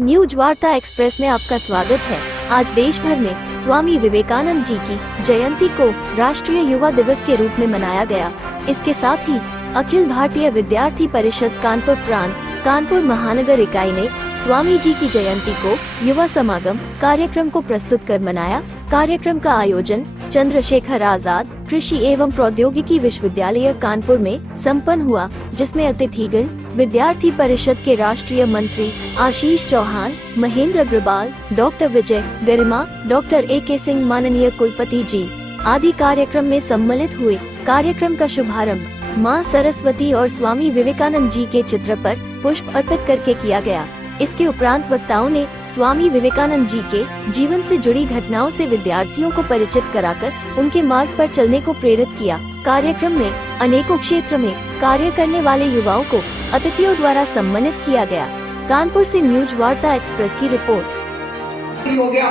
News वार्ता express में आपका स्वागत है। आज देश भर में स्वामी विवेकानंद जी की जयंती को राष्ट्रीय युवा दिवस के रूप में मनाया गया। इसके साथ ही अखिल भारतीय विद्यार्थी परिषद कानपुर प्रांत कानपुर महानगर इकाई ने स्वामी जी की जयंती को युवा समागम कार्यक्रम को प्रस्तुत कर मनाया। कार्यक्रम का आयोजन चंद्रशेखर आजाद कृषि एवं प्रौद्योगिकी विश्वविद्यालय कानपुर में संपन्न हुआ, जिसमें अतिथिगण विद्यार्थी परिषद के राष्ट्रीय मंत्री Ashish Chauhan, Mahendra Agrawal, doctor Vijay Garima, doctor A K Singh, माननीय कुलपति जी आदि कार्यक्रम में सम्मिलित हुए। कार्यक्रम का शुभारंभ मां सरस्वती और स्वामी विवेकानंद जी के चित्र पर पुष्प अर्पित करके किया गया। इसके उपरांत वक्ताओं ने स्वामी विवेकानंद जी के जीवन से जुड़ी घटनाओं से विद्यार्थियों को परिचित कराकर उनके मार्ग पर चलने को प्रेरित किया। कार्यक्रम में अनेकों क्षेत्र में कार्य करने वाले युवाओं को अतिथियों द्वारा सम्मानित किया गया। कानपुर से न्यूज वार्ता एक्सप्रेस की रिपोर्ट। हो गया।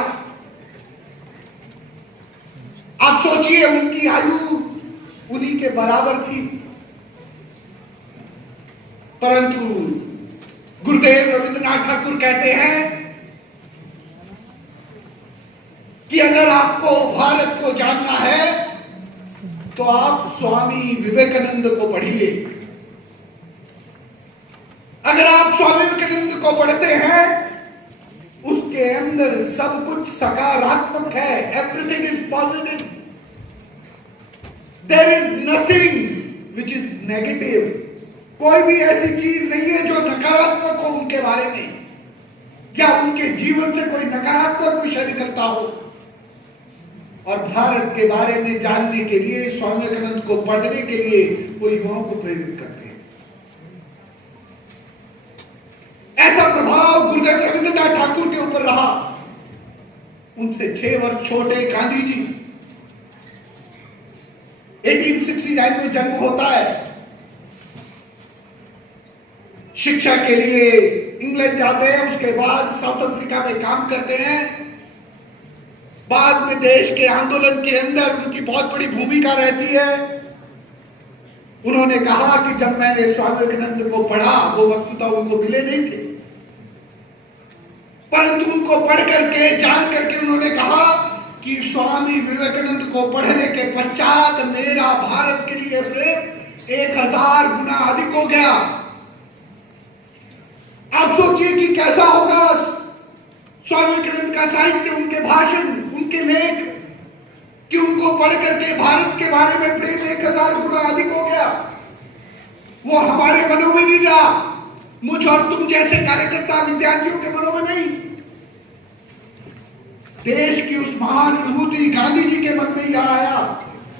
आप सोचिए, उनकी आयु उन्हीं के बराबर थी, परंतु गुरुदेव रविंद्रनाथ ठाकुर कहते हैं कि अगर आपको भारत को जानना है तो आप स्वामी विवेकानंद को पढ़िए। अगर आप स्वामी विवेकानंद को पढ़ते हैं, उसके अंदर सब कुछ सकारात्मक है। Everything is positive, there is nothing which is negative. कोई भी ऐसी चीज नहीं है जो नकारात्मक हो उनके बारे में, या उनके जीवन से कोई नकारात्मक विषय निकलता हो। और भारत के बारे में जानने के लिए, स्वामी विवेकानंद को पढ़ने के लिए वो युवाओं को प्रेरित करते हैं। ऐसा प्रभाव गुरुदेव रविंद्रनाथ ठाकुर के ऊपर रहा। उनसे 6 वर्ष छोटे गांधी जी, 1869 में जन्म होता है। शिक्षा के लिए इंग्लैंड जाते हैं, उसके बाद साउथ अफ्रीका में काम करते हैं। बाद में देश के आंदोलन के अंदर उनकी बहुत बड़ी भूमिका रहती है। उन्होंने कहा कि जब मैंने स्वामी विवेकानंद को पढ़ा, वो वस्तुतः उनको मिले नहीं थे, परंतु उनको पढ़ करके, जान करके उन्होंने कहा कि स्वामी विवेकानंद को पढ़ने के पश्चात मेरा भारत के लिए प्रेम 1000 गुना अधिक हो गया। आप सोचिए कि कैसा होगा स्वामी विवेकानंद का साहित्य, उनके भाषण, उनके लेख, कि उनको पढ़ करके भारत के बारे में प्रेम 1000 गुना अधिक हो गया। वो हमारे मनों में नहीं रहा, मुझ और तुम जैसे कार्यकर्ता विद्यार्थियों के मनों में नहीं, देश की उस महान विभूति गांधी जी के मन में यह आया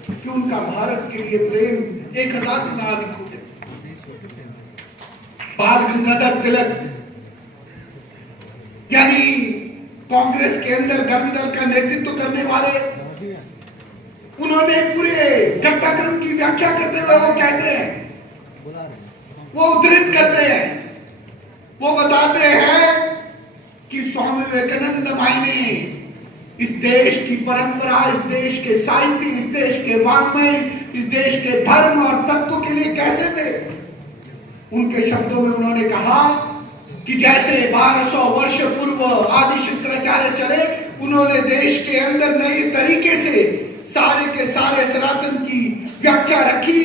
कि उनका भारत के लिए प्रेम 1000 गुना अधिक हो गया। बाल गंगाधर तिलक, यानी कांग्रेस के अंदर गर्म दल का नेतृत्व करने वाले, उन्होंने पूरे घटनाक्रम की व्याख्या करते हुए वो कहते हैं, वो उद्धृत करते हैं, वो बताते हैं कि स्वामी विवेकानंद मायने इस देश की परंपरा, इस देश के साहित्य, इस देश के वाङ्मय, इस देश के धर्म और तत्व के लिए कैसे थे। उनके शब्दों में उन्होंने कहा कि जैसे 1200 वर्ष पूर्व आदि शंकराचार्य चले, उन्होंने देश के अंदर नए तरीके से सारे के सारे सनातन की व्याख्या रखी,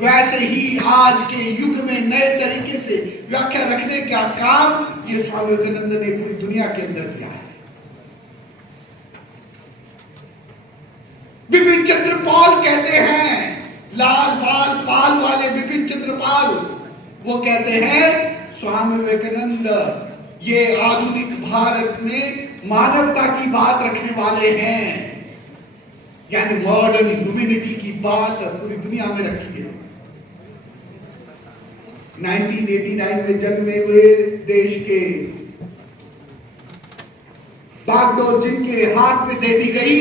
वैसे ही आज के युग में नए तरीके से व्याख्या रखने का काम ये स्वामी विवेकानंद ने पूरी दुनिया के अंदर किया है। बिपिन चंद्र पाल कहते हैं, लाल बाल पाल वाले बिपिन चंद्र पाल, वो कहते हैं स्वामी विवेकानंद ये आधुनिक भारत में मानवता की बात रखने वाले हैं, यानी मॉडर्न ह्यूमैनिटी की बात पूरी दुनिया में रखी है। 1989 में जन्मे हुए देश के बागडोर जिनके हाथ में दे दी गई,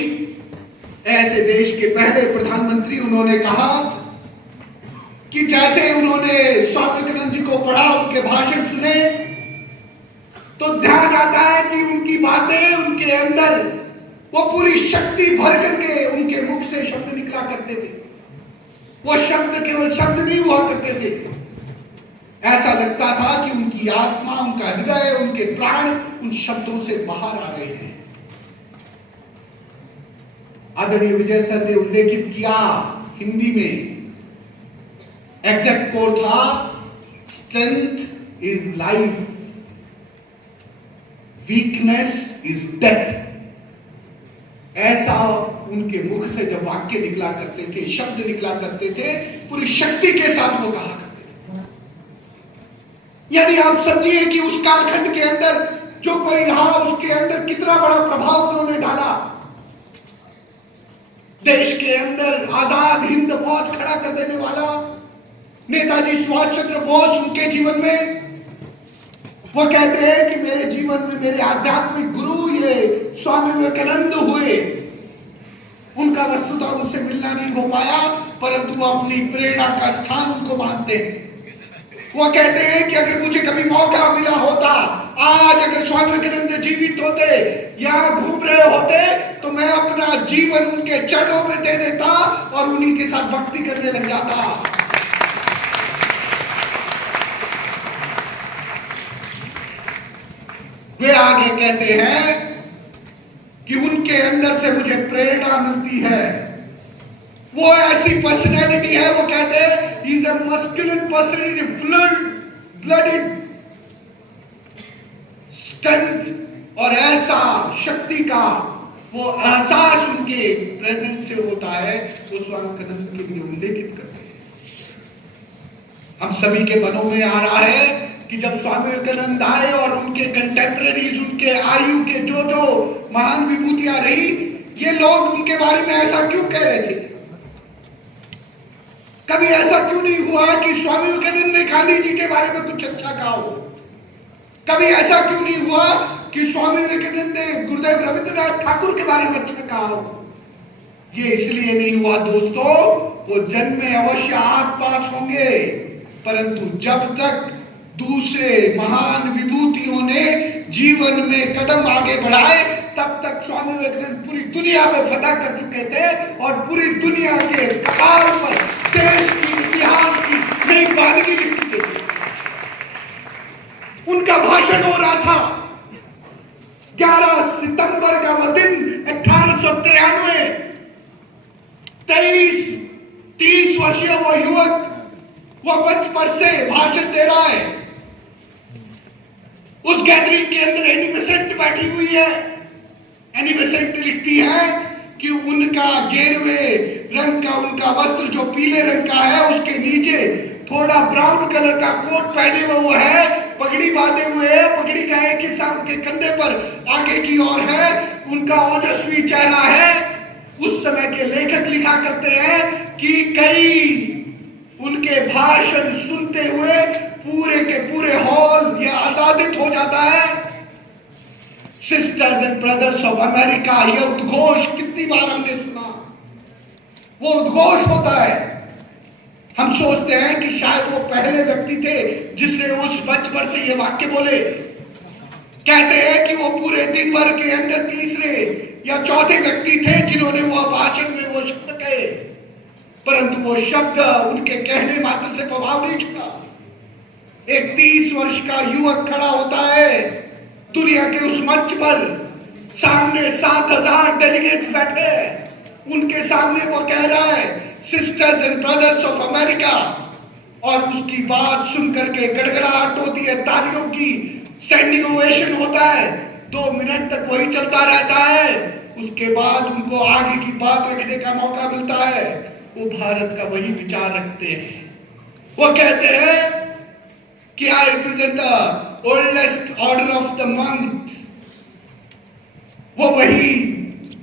ऐसे देश के पहले प्रधानमंत्री, उन्होंने कहा कि जैसे उन्होंने स्वामी विवेकानंद जी को पढ़ा, उनके भाषण सुने, तो ध्यान आता है कि उनकी बातें, उनके अंदर वो पूरी शक्ति भर करके उनके मुख से शब्द निकला करते थे। वो शब्द केवल शब्द नहीं हुआ करते थे, ऐसा लगता था कि उनकी उनकी आत्मा, उनका हृदय, उनके प्राण उन शब्दों से बाहर आ रहे हैं। आदरणीय विजय सर ने उल्लेखित किया हिंदी में, एग्जैक्ट कोट था, strength is life, weakness is death. ऐसा उनके मुख से जब वाक्य निकला करते थे, शब्द निकला करते थे, पूरी शक्ति के साथ वो कहा करते थे। यानी आप समझिए कि उस कालखंड के अंदर जो कोई रहा, उसके अंदर कितना बड़ा प्रभाव उन्होंने डाला। देश के अंदर आजाद हिंद फौज खड़ा कर देने वाला नेताजी सुभाष चंद्र बोस, उनके जीवन में वो कहते हैं कि मेरे जीवन में मेरे आध्यात्मिक गुरु ये स्वामी विवेकानंद हुए। उनका वस्तुतः उनसे मिलना नहीं हो पाया, परंतु वो अपनी प्रेरणा का स्थान उनको मानते हैं। वो कहते हैं कि अगर मुझे कभी मौका मिला होता, आज अगर स्वामी विवेकानंद जीवित होते, यहाँ घूम रहे होते, तो मैं अपना जीवन उनके चरणों में दे देता और उन्हीं के साथ भक्ति करने लग जाता। वे आगे कहते हैं कि उनके अंदर से मुझे प्रेरणा मिलती है। वो ऐसी पर्सनैलिटी है, वो कहते हैं he is a masculine personality, blooded strength, और ऐसा शक्ति का वो एहसास उनके प्रेजेंस से होता है, वो स्वामी विवेकानंद के लिए उल्लेखित करते हैं। हम सभी के मनों में आ रहा है कि जब स्वामी विवेकानंद आए और उनके कंटेम्परेरीज, उनके आयु के जो जो महान विभूतियां रही, ये लोग उनके बारे में ऐसा क्यों कह रहे थे? कभी ऐसा क्यों नहीं हुआ कि स्वामी विवेकानंद ने गांधी जी के बारे में कुछ अच्छा कहा हो? कभी ऐसा क्यों नहीं हुआ कि स्वामी विवेकानंद ने गुरुदेव रविंद्रनाथ ठाकुर के बारे में अच्छा कहा हो? ये इसलिए नहीं हुआ दोस्तों, वो जन्म में अवश्य आसपास होंगे, परंतु जब तक दूसरे महान विभूतियों ने जीवन में कदम आगे बढ़ाए, तब तक स्वामी विवेकानंद पूरी दुनिया में फतह कर चुके थे और पूरी दुनिया के कपाल पर देश की, इतिहास की नई वानगी लिख चुके थे। उनका भाषण हो रहा था 11 सितंबर का वो दिन 1893, 30 वर्षीय वो युवक वो मंच पर से भाषण दे रहा है। उस गैदरिंग के अंदर एनी बेसेंट बैठी हुई है। एनी बेसेंट लिखती है कि उनका गेरुए रंग का उनका वस्त्र जो पीले रंग का है, उसके नीचे थोड़ा ब्राउन कलर का कोट पहने हुए वो है, पगड़ी बांधे हुए है, पगड़ी का एक हिस्सा उनके कंधे पर आगे की ओर है, उनका ओजस्वी चेहरा है। उस समय के लेखक लिखा करते हैं कि कई उनके भाषण सुनते हुए पूरे के पूरे हॉल यह आह्लादित हो जाता है। Sisters and brothers of America, यह उद्घोष कितनी बार हमने सुना, वो उद्घोष होता है। हम सोचते हैं कि शायद वो पहले व्यक्ति थे जिसने उस मंच पर से ये वाक्य बोले। कहते हैं कि वो पूरे दिन भर के अंदर तीसरे या चौथे व्यक्ति थे जिन्होंने वो भाषण में वो शब्द कहे, परंतु वो शब्द उनके कहने मात्र से प्रभाव नहीं छोड़ा। एक 30 वर्ष का युवक खड़ा होता है दुनिया के उस मंच पर, सामने 7000 डेलीगेट्स बैठे हैं, उनके सामने वो कह रहा है sisters and brothers of America, और उसकी बात सुन करके गड़गड़ाहट होती है, तालियों की स्टैंडिंग ओवेशन होता है। 2 मिनट तक वही चलता रहता है। उसके बाद उनको आगे की बात रखने का मौका मिलता है। वो भारत का वही विचार रखते हैं। वो कहते हैं कि I represent the oldest order of the month. वो वही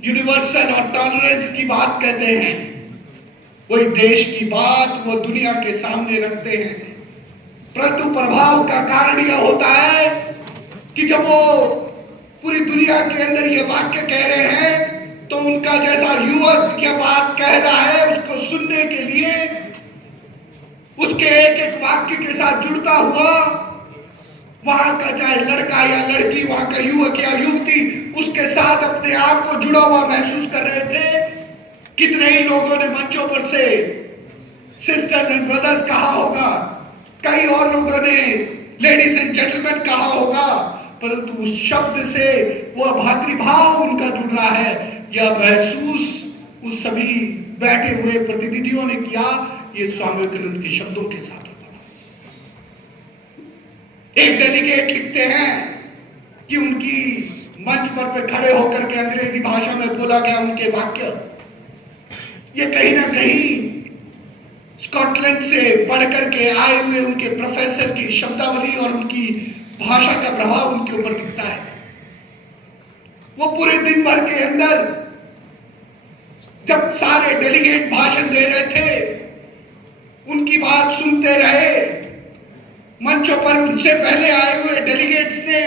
यूनिवर्सल और टॉलरेंस की बात कहते हैं, वही देश की बात वो दुनिया के सामने रखते हैं। परंतु प्रभाव का कारण यह होता है कि जब वो पूरी दुनिया के अंदर ये वाक्य कह रहे हैं, तो उनका जैसा युवक यह बात कह रहा है, उसको सुनने के लिए उसके एक एक वाक्य के साथ जुड़ता हुआ वहां का चाहे लड़का या लड़की, वहां का युवक या युवती उसके साथ अपने आप को जुड़ा हुआ महसूस कर रहे थे। कितने ही लोगों ने मंचों पर से सिस्टर्स एंड ब्रदर्स कहा होगा, कई और लोगों ने लेडीज एंड जेंटलमैन कहा होगा, परंतु उस शब्द से वो भातृभाव उनका जुड़ रहा है। यह महसूस उस सभी बैठे हुए प्रतिनिधियों ने किया, ये स्वामी विवेकानंद के शब्दों के साथ होता। एक डेलीगेट लिखते हैं कि उनकी मंच पर खड़े होकर के अंग्रेजी भाषा में बोला गया उनके वाक्य, ये कहीं ना कहीं स्कॉटलैंड से पढ़ करके आए हुए उनके प्रोफेसर की शब्दावली और उनकी भाषा का प्रभाव उनके ऊपर दिखता है। वो पूरे दिन भर के अंदर जब सारे डेलीगेट भाषण दे रहे थे, उनकी बात सुनते रहे। मंचों पर उनसे पहले आए हुए डेलीगेट्स ने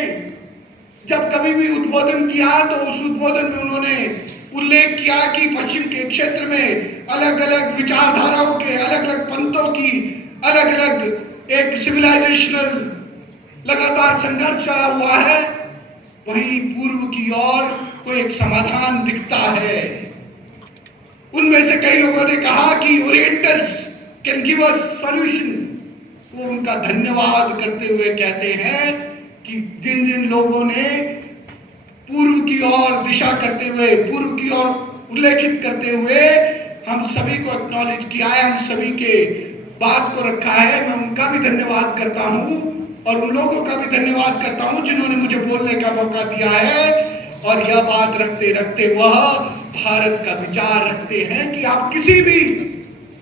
जब कभी भी उद्बोधन किया तो उस उद्बोधन में उन्होंने उल्लेख किया कि पश्चिम के क्षेत्र में अलग अलग विचारधाराओं के, अलग अलग पंथों की, अलग अलग एक सिविलाइजेशनल लगातार संघर्ष चला हुआ है, वहीं पूर्व की ओर कोई एक समाधान दिखता है। उनमें से कई लोगों ने कहा कि orientals can give us solution. वो उनका धन्यवाद करते हुए कहते हैं कि जिन जिन लोगों ने पूर्व की ओर दिशा करते हुए, पूर्व की ओर उल्लेखित करते हुए हम सभी को एक्नॉलेज किया है, हम सभी के बात को रखा है, मैं उनका भी धन्यवाद करता हूं और उन लोगों का भी धन्यवाद करता हूं जिन्होंने मुझे बोलने का मौका दिया है। और यह बात रखते रखते वह भारत का विचार रखते हैं कि आप किसी भी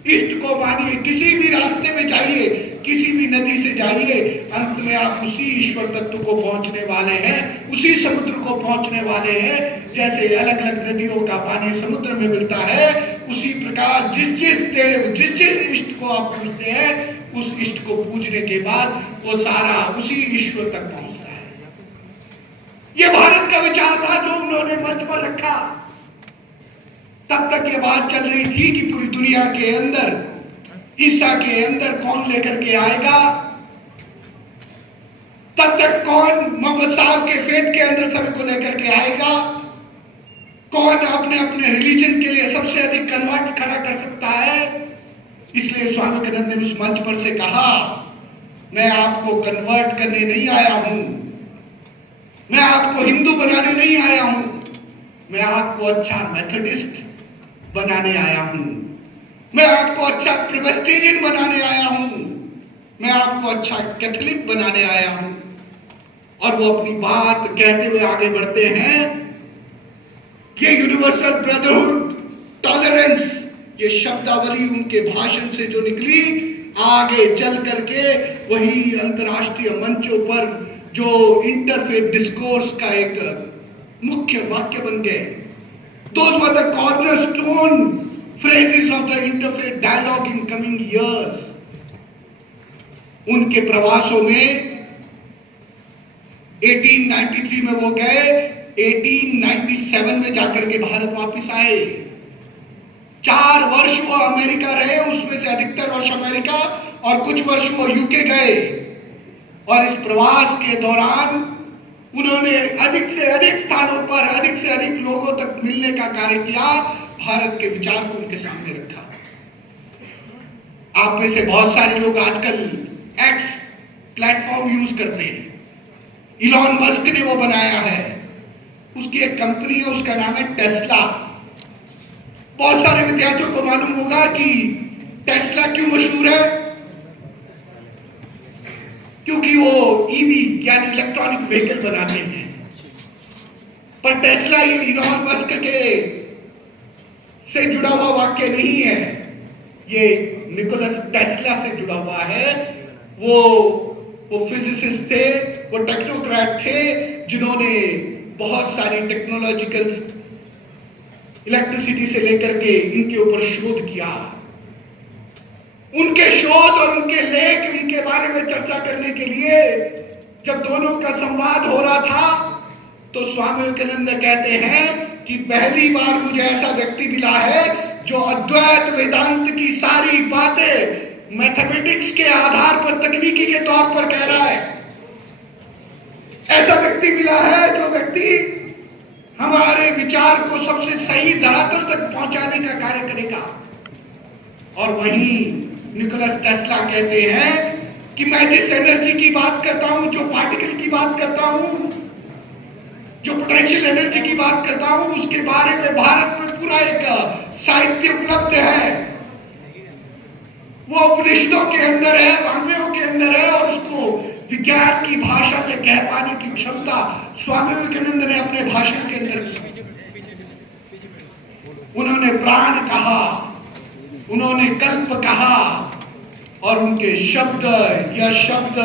इष्ट को मानिए, किसी भी रास्ते में जाइए, किसी भी नदी से जाइए, अंत में आप उसी ईश्वर तत्व को पहुंचने वाले हैं, उसी समुद्र को पहुंचने वाले हैं। जैसे अलग अलग नदियों का पानी समुद्र में मिलता है, उसी प्रकार जिस जिस देव, जिस जिस इष्ट को आप पूजते हैं, उस इष्ट को पूजने के बाद वो सारा उसी ईश्वर तक पहुंचता है। ये भारत का विचार था जो उन्होंने मंच पर रखा। तब तक ये बात चल रही थी कि पूरी दुनिया के अंदर ईसा के अंदर कौन लेकर के आएगा, तब तक कौन मोहम्मद साहब के फेथ के अंदर सभी को लेकर के आएगा, कौन अपने अपने रिलीजन के लिए सबसे अधिक कन्वर्ट खड़ा कर सकता है। इसलिए स्वामी विवेकानंद ने उस मंच पर से कहा, मैं आपको कन्वर्ट करने नहीं आया हूं, मैं आपको हिंदू बनाने नहीं आया हूं, मैं आपको अच्छा मेथोडिस्ट बनाने आया हूं, मैं आपको अच्छा प्रेस्बिटेरियन बनाने आया हूं, मैं आपको अच्छा कैथोलिक बनाने आया हूं। और वो अपनी बात कहते हुए आगे बढ़ते हैं। ये यूनिवर्सल ब्रदरहुड, टॉलरेंस, ये शब्दावली उनके भाषण से जो निकली, आगे चल करके वही अंतरराष्ट्रीय मंचों पर जो इंटरफेथ डिस्कोर्स का एक मुख्य वाक्य बन गए। Those were the cornerstone phrases of the interfaith dialogue in coming years. उनके प्रवासों में 1893 में वो गए, 1897 में जाकर के भारत वापस आए। 4 वर्ष वो अमेरिका रहे, उसमें से अधिकतर वर्ष अमेरिका और कुछ वर्ष वो यूके गए। और इस प्रवास के दौरान उन्होंने अधिक से अधिक स्थानों पर, अधिक से अधिक लोगों तक मिलने का कार्य किया, भारत के विचार को उनके सामने रखा। आप में से बहुत सारे लोग आजकल एक्स प्लेटफॉर्म यूज करते हैं। इलॉन मस्क ने वो बनाया है, उसकी एक कंपनी है, उसका नाम है टेस्ला। बहुत सारे विद्यार्थियों को मालूम होगा कि टेस्ला क्यों मशहूर है, क्योंकि वो ईवी यानी इलेक्ट्रॉनिक व्हीकल बनाते हैं। पर टेस्ला ये इलॉन मस्क के से जुड़ा हुआ वाक्य नहीं है, ये निकोलस टेस्ला से जुड़ा हुआ है। वो फिजिसिस्ट थे, वो टेक्नोक्रेट थे, जिन्होंने बहुत सारी टेक्नोलॉजिकल इलेक्ट्रिसिटी से लेकर के इनके ऊपर शोध किया। उनके शोध और उनके लेख, इनके बारे में चर्चा करने के लिए जब दोनों का संवाद हो रहा था, तो स्वामी विवेकानंद कहते हैं कि पहली बार मुझे ऐसा व्यक्ति मिला है जो अद्वैत वेदांत की सारी बातें मैथमेटिक्स के आधार पर, तकनीकी के तौर पर कह रहा है। ऐसा व्यक्ति मिला है जो व्यक्ति हमारे विचार को सबसे सही धरातल तक पहुंचाने का कार्य करेगा। और वहीं निकोलस टेस्ला कहते हैं कि मैं जिस एनर्जी की बात करता हूं, जो पार्टिकल की बात करता हूं, जो पोटेंशियल एनर्जी की बात करता हूं, उसके बारे में भारत में पूरा एक साहित्य उपलब्ध है। वो उपनिषदों के अंदर है, वाङ्मयों के अंदर है, और उसको विज्ञान की भाषा में कह पाने की क्षमता स्वामी विवेकानंद ने अपने भाषण के अंदर की। उन्होंने प्राण कहा, उन्होंने कल्प कहा, और उनके शब्द, यह शब्द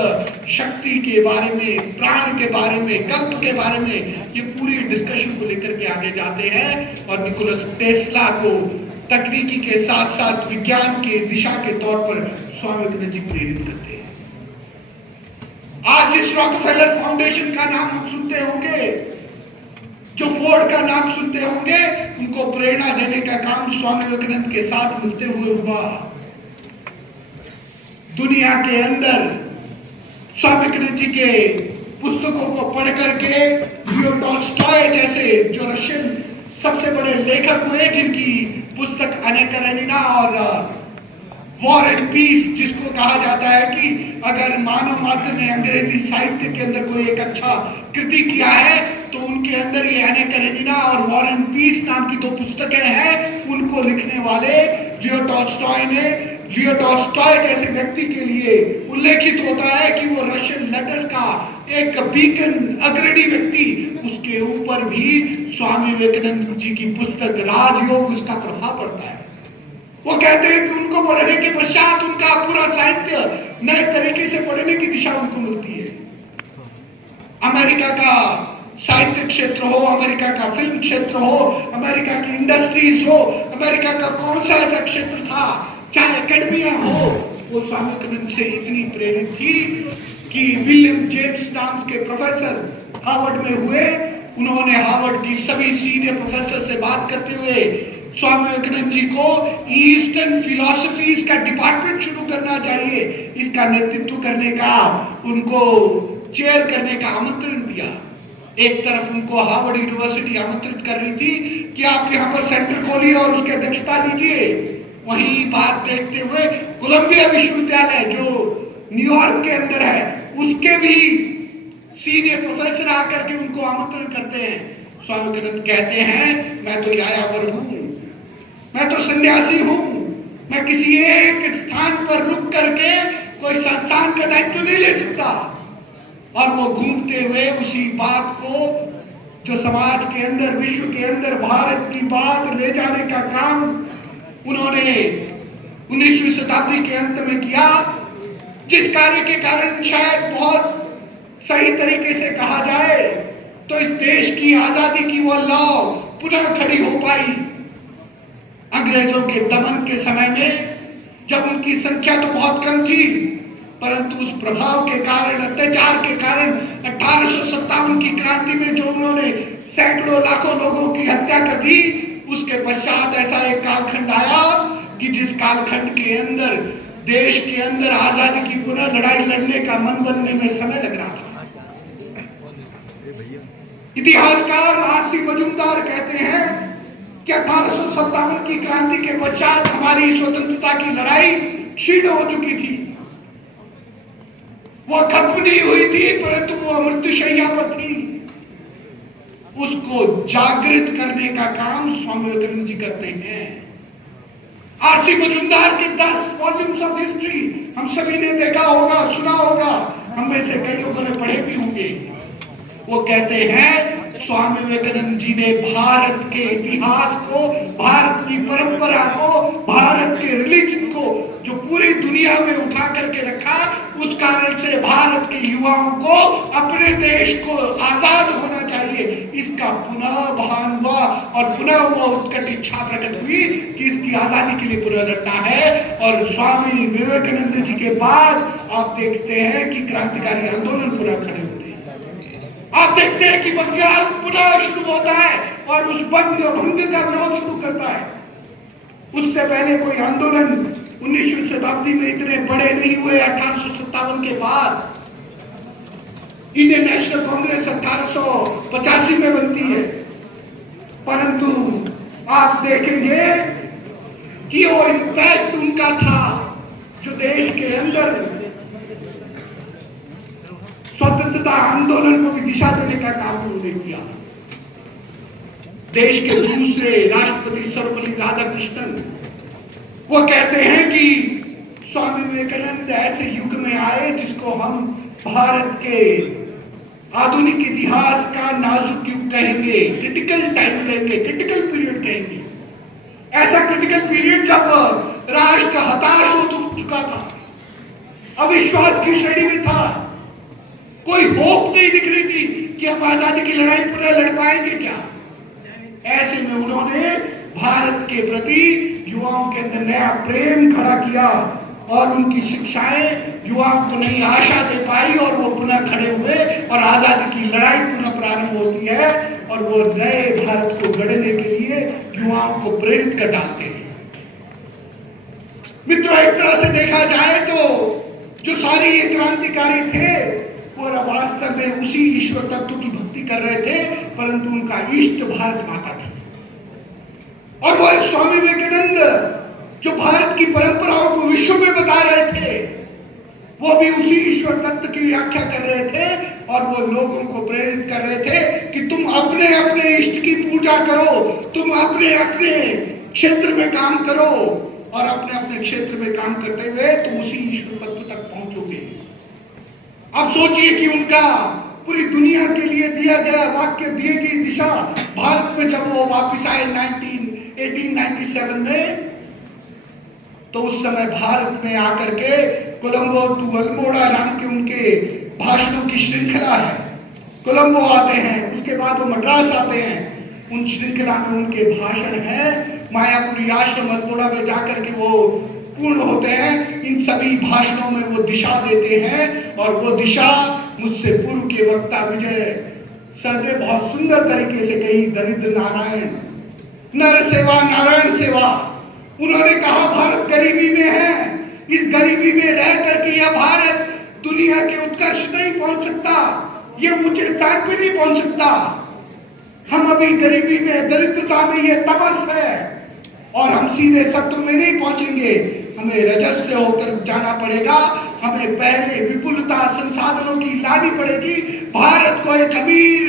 शक्ति के बारे में, प्राण के बारे में, कल्प के बारे में, ये पूरी डिस्कशन को लेकर के आगे जाते हैं और निकोलस टेस्ला को तकनीकी के साथ साथ विज्ञान के दिशा के तौर पर स्वामी विवेकानंद जी प्रेरित करते हैं। आज जिस रॉकफेलर फाउंडेशन का नाम हम सुनते होंगे, जो फोर्ड का नाम सुनते होंगे, उनको प्रेरणा देने का काम स्वामी विवेकानंद के साथ मिलते हुए हुआ। दुनिया के अंदर स्वामी विवेकानंद जी के पुस्तकों को पढ़ करके लियो टॉल्स्टॉय जैसे जो रशियन सबसे बड़े लेखक हुए, जिनकी पुस्तक अना कारेनिना और वॉर एंड पीस, जिसको कहा जाता है कि अगर मानव मात्र ने अंग्रेजी साहित्य के अंदर कोई एक अच्छा कृति किया है तो उनके अंदर ये अना कारेनिना और वॉर एंड पीस नाम की दो पुस्तकें हैं। उनको लिखने वाले लियो टॉल्स्टॉय ने, लियो टॉल्स्टॉय जैसे व्यक्ति के लिए उल्लेखित होता है कि वो रशियन लेटर्स का एक बीकन अग्रणी व्यक्ति, उसके ऊपर भी स्वामी विवेकानंद जी की पुस्तक राजयोग, उसका प्रभाव पड़ता है। वो कहते हैं कि उनको पढ़ने के पश्चात उनका पूरा साहित्य नए तरीके से पढ़ने की दिशा उनको मिलती है। अमेरिका का साहित्य क्षेत्र हो, अमेरिका का फिल्म क्षेत्र हो, अमेरिका की इंडस्ट्रीज हो, अमेरिका का कौन सा ऐसा क्षेत्र था, चाहे एकेडमिया हो, वो स्वामी विवेकानंद से इतनी प्रेरित थी कि विलियम जेम्स नाम के प्रोफेसर हार्वर्ड में हुए। उन्होंने हार्वर्ड की सभी सीनियर प्रोफेसर से बात करते हुए स्वामी विवेकानंद जी को ईस्टर्न फिलॉसफीज का डिपार्टमेंट शुरू करना चाहिए, इसका नेतृत्व करने का, उनको चेयर करने का आमंत्रण दिया। एक तरफ उनको हार्वर्ड यूनिवर्सिटी आमंत्रित कर रही थी कि आप यहाँ पर सेंटर खोलिए और उसकी अध्यक्षता लीजिए। वहीं बात देखते हुए कोलंबिया विश्वविद्यालय जो न्यूयॉर्क के अंदर है, उसके भी सीनियर प्रोफेसर आकर के उनको आमंत्रण करते हैं। स्वामी विवेकानंद कहते हैं, मैं तो यायावर हूं, मैं तो सन्यासी हूं, मैं किसी एक स्थान पर रुक करके कोई संस्थान का दायित्व नहीं ले सकता। और वो घूमते हुए उसी बात को जो समाज के अंदर, विश्व के अंदर भारत की बात ले जाने का काम उन्होंने 19वीं शताब्दी के अंत में किया, जिस कार्य के कारण शायद बहुत सही तरीके से कहा जाए तो इस देश की आजादी की वो लौ पुनः खड़ी हो पाई। अंग्रेजों के दमन के समय में जब उनकी संख्या तो बहुत कम थी, परंतु उस प्रभाव के कारण, अत्याचार के कारण 1857 की क्रांति में जो उन्होंने सैकड़ों लाखों लोगों की हत्या कर दी, उसके पश्चात ऐसा एक कालखंड आया कि जिस कालखंड के अंदर देश के अंदर आजादी की पुनः लड़ाई लड़ने का मन बनने में समय लग रहा था। इतिहासकार आरसी मजूमदार कहते हैं कि 1857 की क्रांति के पश्चात हमारी स्वतंत्रता की लड़ाई क्षीण हो चुकी थी। वो खत्म नहीं हुई थी, परंतु वो मृत्युशैया पर थी। उसको जागृत करने का काम स्वामी विवेकानंद जी करते हैं। आरसी मजूमदार के 10 वॉल्यूम्स ऑफ हिस्ट्री हम सभी ने देखा होगा, सुना होगा, हम में से कई लोगों ने पढ़े भी होंगे। वो कहते हैं स्वामी विवेकानंद जी ने भारत के इतिहास को, भारत की परंपरा को, भारत के रिलीजन को जो पूरी दुनिया में उठा करके रखा, उस कारण से भारत के युवाओं को अपने देश को आजाद होना चाहिए, इसका पुनः भान हुआ और पुनः वो उत्कट इच्छा प्रकट हुई कि इसकी आजादी के लिए पुनः लड़ना है। और स्वामी विवेकानंद जी के बाद आप देखते हैं कि क्रांतिकारी आंदोलन पूरा खड़े होते हैं। आप देखते हैं कि बंगाल पुनः शुरू होता है और उस भंग का विरोध शुरू करता है। उससे पहले कोई आंदोलन 19वीं शताब्दी में इतने बड़े नहीं हुए। 1857 के बाद इंडियन नेशनल कांग्रेस 1885 में बनती है, परंतु आप देखेंगे कि वो इंपैक्ट उनका था जो देश के अंदर स्वतंत्रता आंदोलन को भी दिशा देने का काम उन्होंने किया। देश के दूसरे राष्ट्रपति सर्वपल्ली राधाकृष्णन वो कहते हैं कि स्वामी विवेकानंद ऐसे युग में आए जिसको हम भारत के आधुनिक इतिहास का नाजुक युग कहेंगे, क्रिटिकल टाइम कहेंगे, क्रिटिकल पीरियड कहेंगे। ऐसा क्रिटिकल पीरियड जब राष्ट्र हताश हो चुका था, अविश्वास की श्रेणी में था, कोई होप नहीं दिख रही थी कि हम आजादी की लड़ाई पूरा लड़ पाएंगे क्या। ऐसे में उन्होंने भारत के प्रति युवाओं के अंदर नया प्रेम खड़ा किया और उनकी शिक्षाएं युवाओं को नई आशा दे पाई और वो पुनः खड़े हुए और आजादी की लड़ाई पुनः प्रारंभ होती है और वो नए भारत को गढ़ने के लिए युवाओं को प्रेरित कर डालते हैं। मित्रों, एक तरह से देखा जाए तो जो सारे ये क्रांतिकारी थे वो वास्तव में उसी ईश्वर तत्व की भक्ति कर रहे थे, परंतु उनका इष्ट भारत माता थी। और वो स्वामी विवेकानंद जो भारत की परंपराओं को विश्व में बता रहे थे, वो भी उसी ईश्वर तत्व की व्याख्या कर रहे थे और वो लोगों को प्रेरित कर रहे थे कि तुम अपने अपने इष्ट की पूजा करो, तुम अपने अपने क्षेत्र में काम करो और अपने अपने क्षेत्र में काम करते हुए तुम उसी ईश्वर तत्व तक पहुंचोगे। अब सोचिए कि उनका पूरी दुनिया के लिए दिया गया वाक्य, दिए गई दिशा, भारत में जब वो वापिस आए 1897 में, तो उस समय भारत में आकर के कोलंबो टू अल्मोड़ा नाम के उनके भाषणों की श्रृंखला है। कोलंबो आते हैं, उसके बाद वो मद्रास आते हैं, उन श्रृंखला में उनके भाषण हैं, मायापुरी आश्रम अल्मोड़ा में जाकर के वो पूर्ण होते हैं। इन सभी भाषणों में वो दिशा देते हैं और वो दिशा मुझसे पूर्व के वक्ता विजय सर ने बहुत सुंदर तरीके से कही। दरिद्र नारायण, नर सेवा नारायण सेवा। उन्होंने कहा भारत गरीबी में है, इस गरीबी में रह करके यह भारत दुनिया के उत्कर्ष नहीं पहुंच सकता, ये ऊंचे स्थान पे नहीं पहुंच सकता। हम अभी गरीबी में, दरिद्रता में, ये तपस है और हम सीधे सत्व में नहीं पहुंचेंगे, हमें रजस से होकर जाना पड़ेगा। हमें पहले विपुलता संसाधनों की लानी पड़ेगी, भारत को एक अमीर,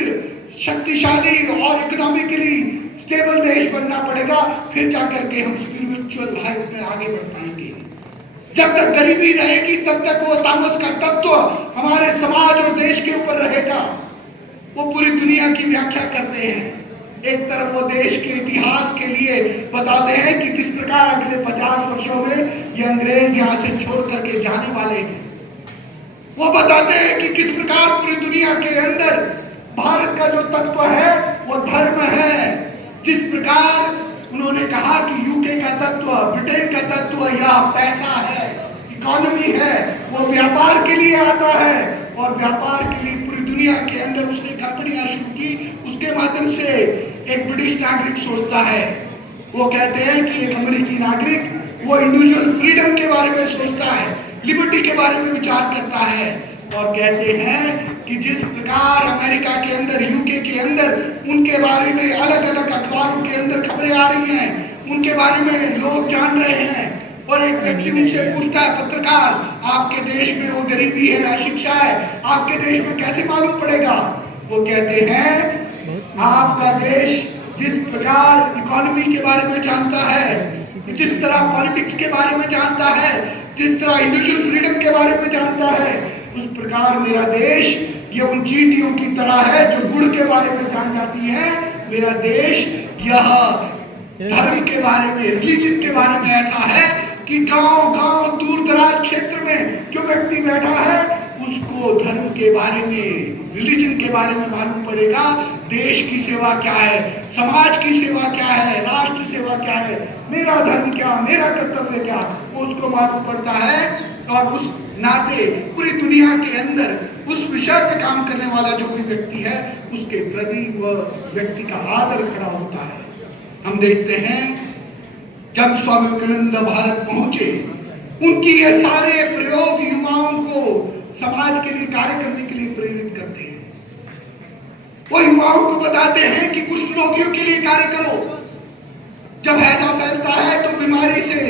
शक्तिशाली और इकोनॉमिकली स्टेबल देश बनना पड़ेगा, फिर जाकर के हम स्पिरिचुअल लाइफ में आगे बढ़ पाएंगे। जब तक गरीबी रहेगी तब तक वो तामस का तत्व हमारे समाज और देश के ऊपर रहेगा। वो पूरी दुनिया की व्याख्या करते हैं। एक तरफ वो देश के इतिहास के लिए बताते हैं कि किस प्रकार अगले 50 वर्षों में ये अंग्रेज यहाँ से छोड़ करके जाने वाले हैं। वो बताते हैं कि किस प्रकार पूरी दुनिया के अंदर भारत का जो तत्व है वो धर्म है। जिस प्रकार उन्होंने कहा कि यूके का तत्व, ब्रिटेन का तत्व या पैसा है, इकोनॉमी है, वो व्यापार के लिए आता है और व्यापार के लिए पूरी दुनिया के अंदर उसने कंपनियां शुरू की। उसके माध्यम से एक ब्रिटिश नागरिक सोचता है, वो कहते हैं कि एक अमेरिकी नागरिक वो इंडिविजुअल फ्रीडम के बारे में सोचता है, लिबर्टी के बारे में विचार करता है और कहते हैं कि जिस प्रकार अमेरिका के अंदर, यूके के अंदर उनके बारे में अलग अलग अखबारों के अंदर खबरें आ रही हैं, उनके बारे में लोग जान रहे हैं और एक व्यक्ति उनसे पूछता है, पत्रकार, आपके देश में वो गरीबी है, अशिक्षा है, आपके देश में कैसे मालूम पड़ेगा? वो कहते हैं आपका देश जिस प्रकार इकोनॉमी के बारे में जानता है, जिस तरह पॉलिटिक्स के बारे में जानता है, जिस तरह इंडिविजुअल फ्रीडम के बारे में जानता है, उस प्रकार मेरा देश ये उन चींटियों की तरह है जो गुड़ के बारे में जान जाती है। मेरा देश यह धर्म के बारे में, रिलीजन के बारे में ऐसा है कि गांव-गांव, दूर दराज क्षेत्र में जो व्यक्ति बैठा है उसको धर्म के बारे में, रिलीजन के बारे में मालूम पड़ेगा। देश की सेवा क्या है, समाज की सेवा क्या है, राष्ट्र की सेवा क्या है, मेरा धर्म क्या, मेरा कर्तव्य क्या, वो उसको मालूम पड़ता है। और उस नाते पूरी दुनिया के अंदर उस विषय पे काम करने वाला जो कोई व्यक्ति है उसके प्रति वह व्यक्ति का आदर खड़ा होता है। हम देखते हैं जब स्वामी विवेकानंद भारत पहुंचे, उनकी ये सारे प्रयोग युवाओं को समाज के लिए कार्य करने के लिए प्रेरित करते हैं। वो युवाओं को बताते हैं कि कुष्ठ रोगियों के लिए कार्य करो। जब हैजा फैलता है तो बीमारी से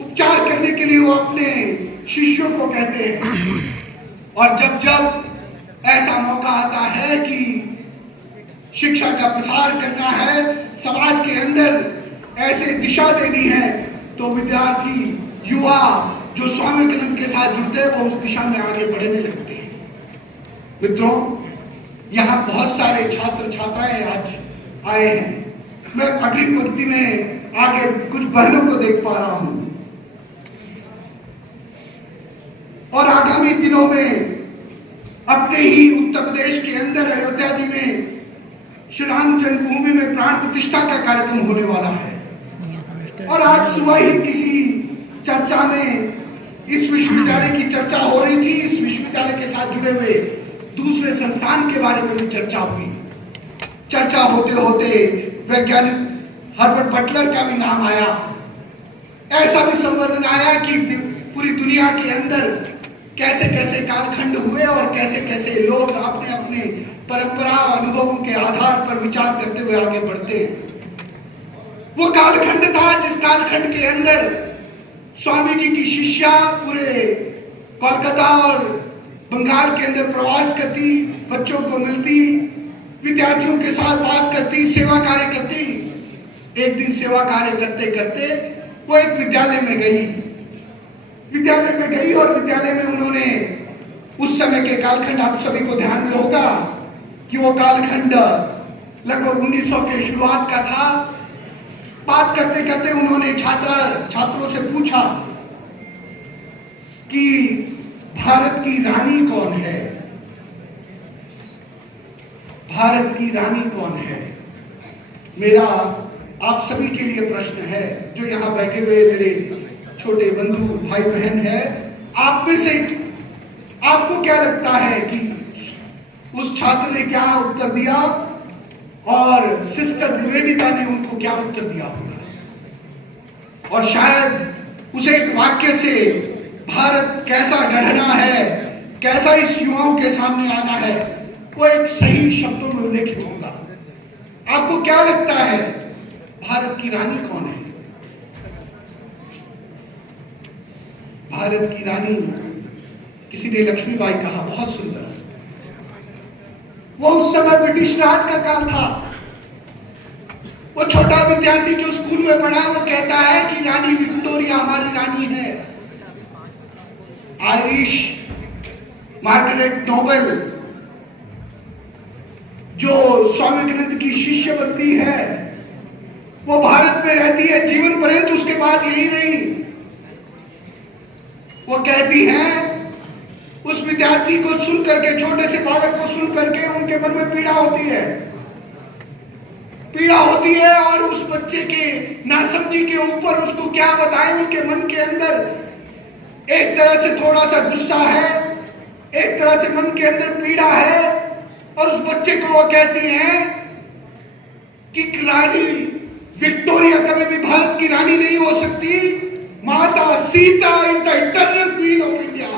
उपचार करने के लिए वो अपने शिष्यों को कहते हैं। और जब जब ऐसा मौका आता है कि शिक्षा का प्रसार करना है, समाज के अंदर ऐसे दिशा देनी है, तो विद्यार्थी युवा जो स्वामी विवेकानंद के साथ जुड़ते हैं वो उस दिशा में आगे बढ़ने लगते हैं। मित्रों, यहाँ बहुत सारे छात्र छात्राएं आज आए हैं। मैं अगली पंक्ति में आगे कुछ बहनों को देख पा रहा हूं और आगामी दिनों में अपने ही उत्तर प्रदेश के अंदर अयोध्या जी में श्री राम जन्मभूमि में प्राण प्रतिष्ठा का कार्यक्रम होने वाला है। और आज सुबह ही किसी चर्चा में इस विश्वविद्यालय की चर्चा हो रही थी। इस विश्वविद्यालय के साथ जुड़े हुए दूसरे संस्थान के बारे में भी चर्चा हुई। चर्चा होते होते वैज्ञानिक हर्बर्ट बटलर का भी नाम आया। ऐसा भी संवर्णन आया कि पूरी दुनिया के अंदर कैसे कैसे कालखंड हुए और कैसे कैसे लोग अपने अपने परंपरा अनुभवों के आधार पर विचार करते हुए आगे बढ़ते हैं। वो कालखंड था जिस कालखंड के अंदर स्वामी जी की शिष्या पूरे कोलकाता और बंगाल के अंदर प्रवास करती, बच्चों को मिलती, विद्यार्थियों के साथ बात करती, सेवा कार्य करती। एक दिन सेवा कार्य करते करते वो एक विद्यालय में गई और विद्यालय में उन्होंने उस समय के कालखंड, आप सभी को ध्यान में होगा कि वो कालखंड लगभग 1900 के शुरुआत का था। बात करते करते उन्होंने छात्रों से पूछा कि भारत की रानी कौन है? भारत की रानी कौन है? मेरा आप सभी के लिए प्रश्न है, जो यहाँ बैठे हुए मेरे छोटे बंधु भाई बहन है, आप में से आपको क्या लगता है कि उस छात्र ने क्या उत्तर दिया और सिस्टर निवेदिता ने उनको क्या उत्तर दिया होगा? और शायद उसे एक वाक्य से भारत कैसा गढ़ना है, कैसा इस युवाओं के सामने आना है, वो एक सही शब्दों में उल्लेखित होगा। आपको क्या लगता है भारत की रानी कौन है? भारत की रानी किसी ने लक्ष्मीबाई कहा, बहुत सुंदर। वो उस समय ब्रिटिश राज का काल था। वो छोटा विद्यार्थी जो स्कूल में पढ़ा वो कहता है कि रानी विक्टोरिया हमारी रानी है। आयरिश मार्गरेट नोबेल जो स्वामी विवेकानंद की शिष्य बनती है, वो भारत में रहती है जीवन पर्यंत, उसके बाद यही रही। वो कहती है उस विद्यार्थी को सुन करके, छोटे से बालक को सुन करके उनके मन में पीड़ा होती है और उस बच्चे के नासमझी के ऊपर उसको क्या बताएं। उनके मन के अंदर एक तरह से थोड़ा सा गुस्सा है, एक तरह से मन के अंदर पीड़ा है, और उस बच्चे को वो कहती हैं कि रानी विक्टोरिया कभी भी भारत की रानी नहीं हो सकती। माता Sita is the eternal queen of India.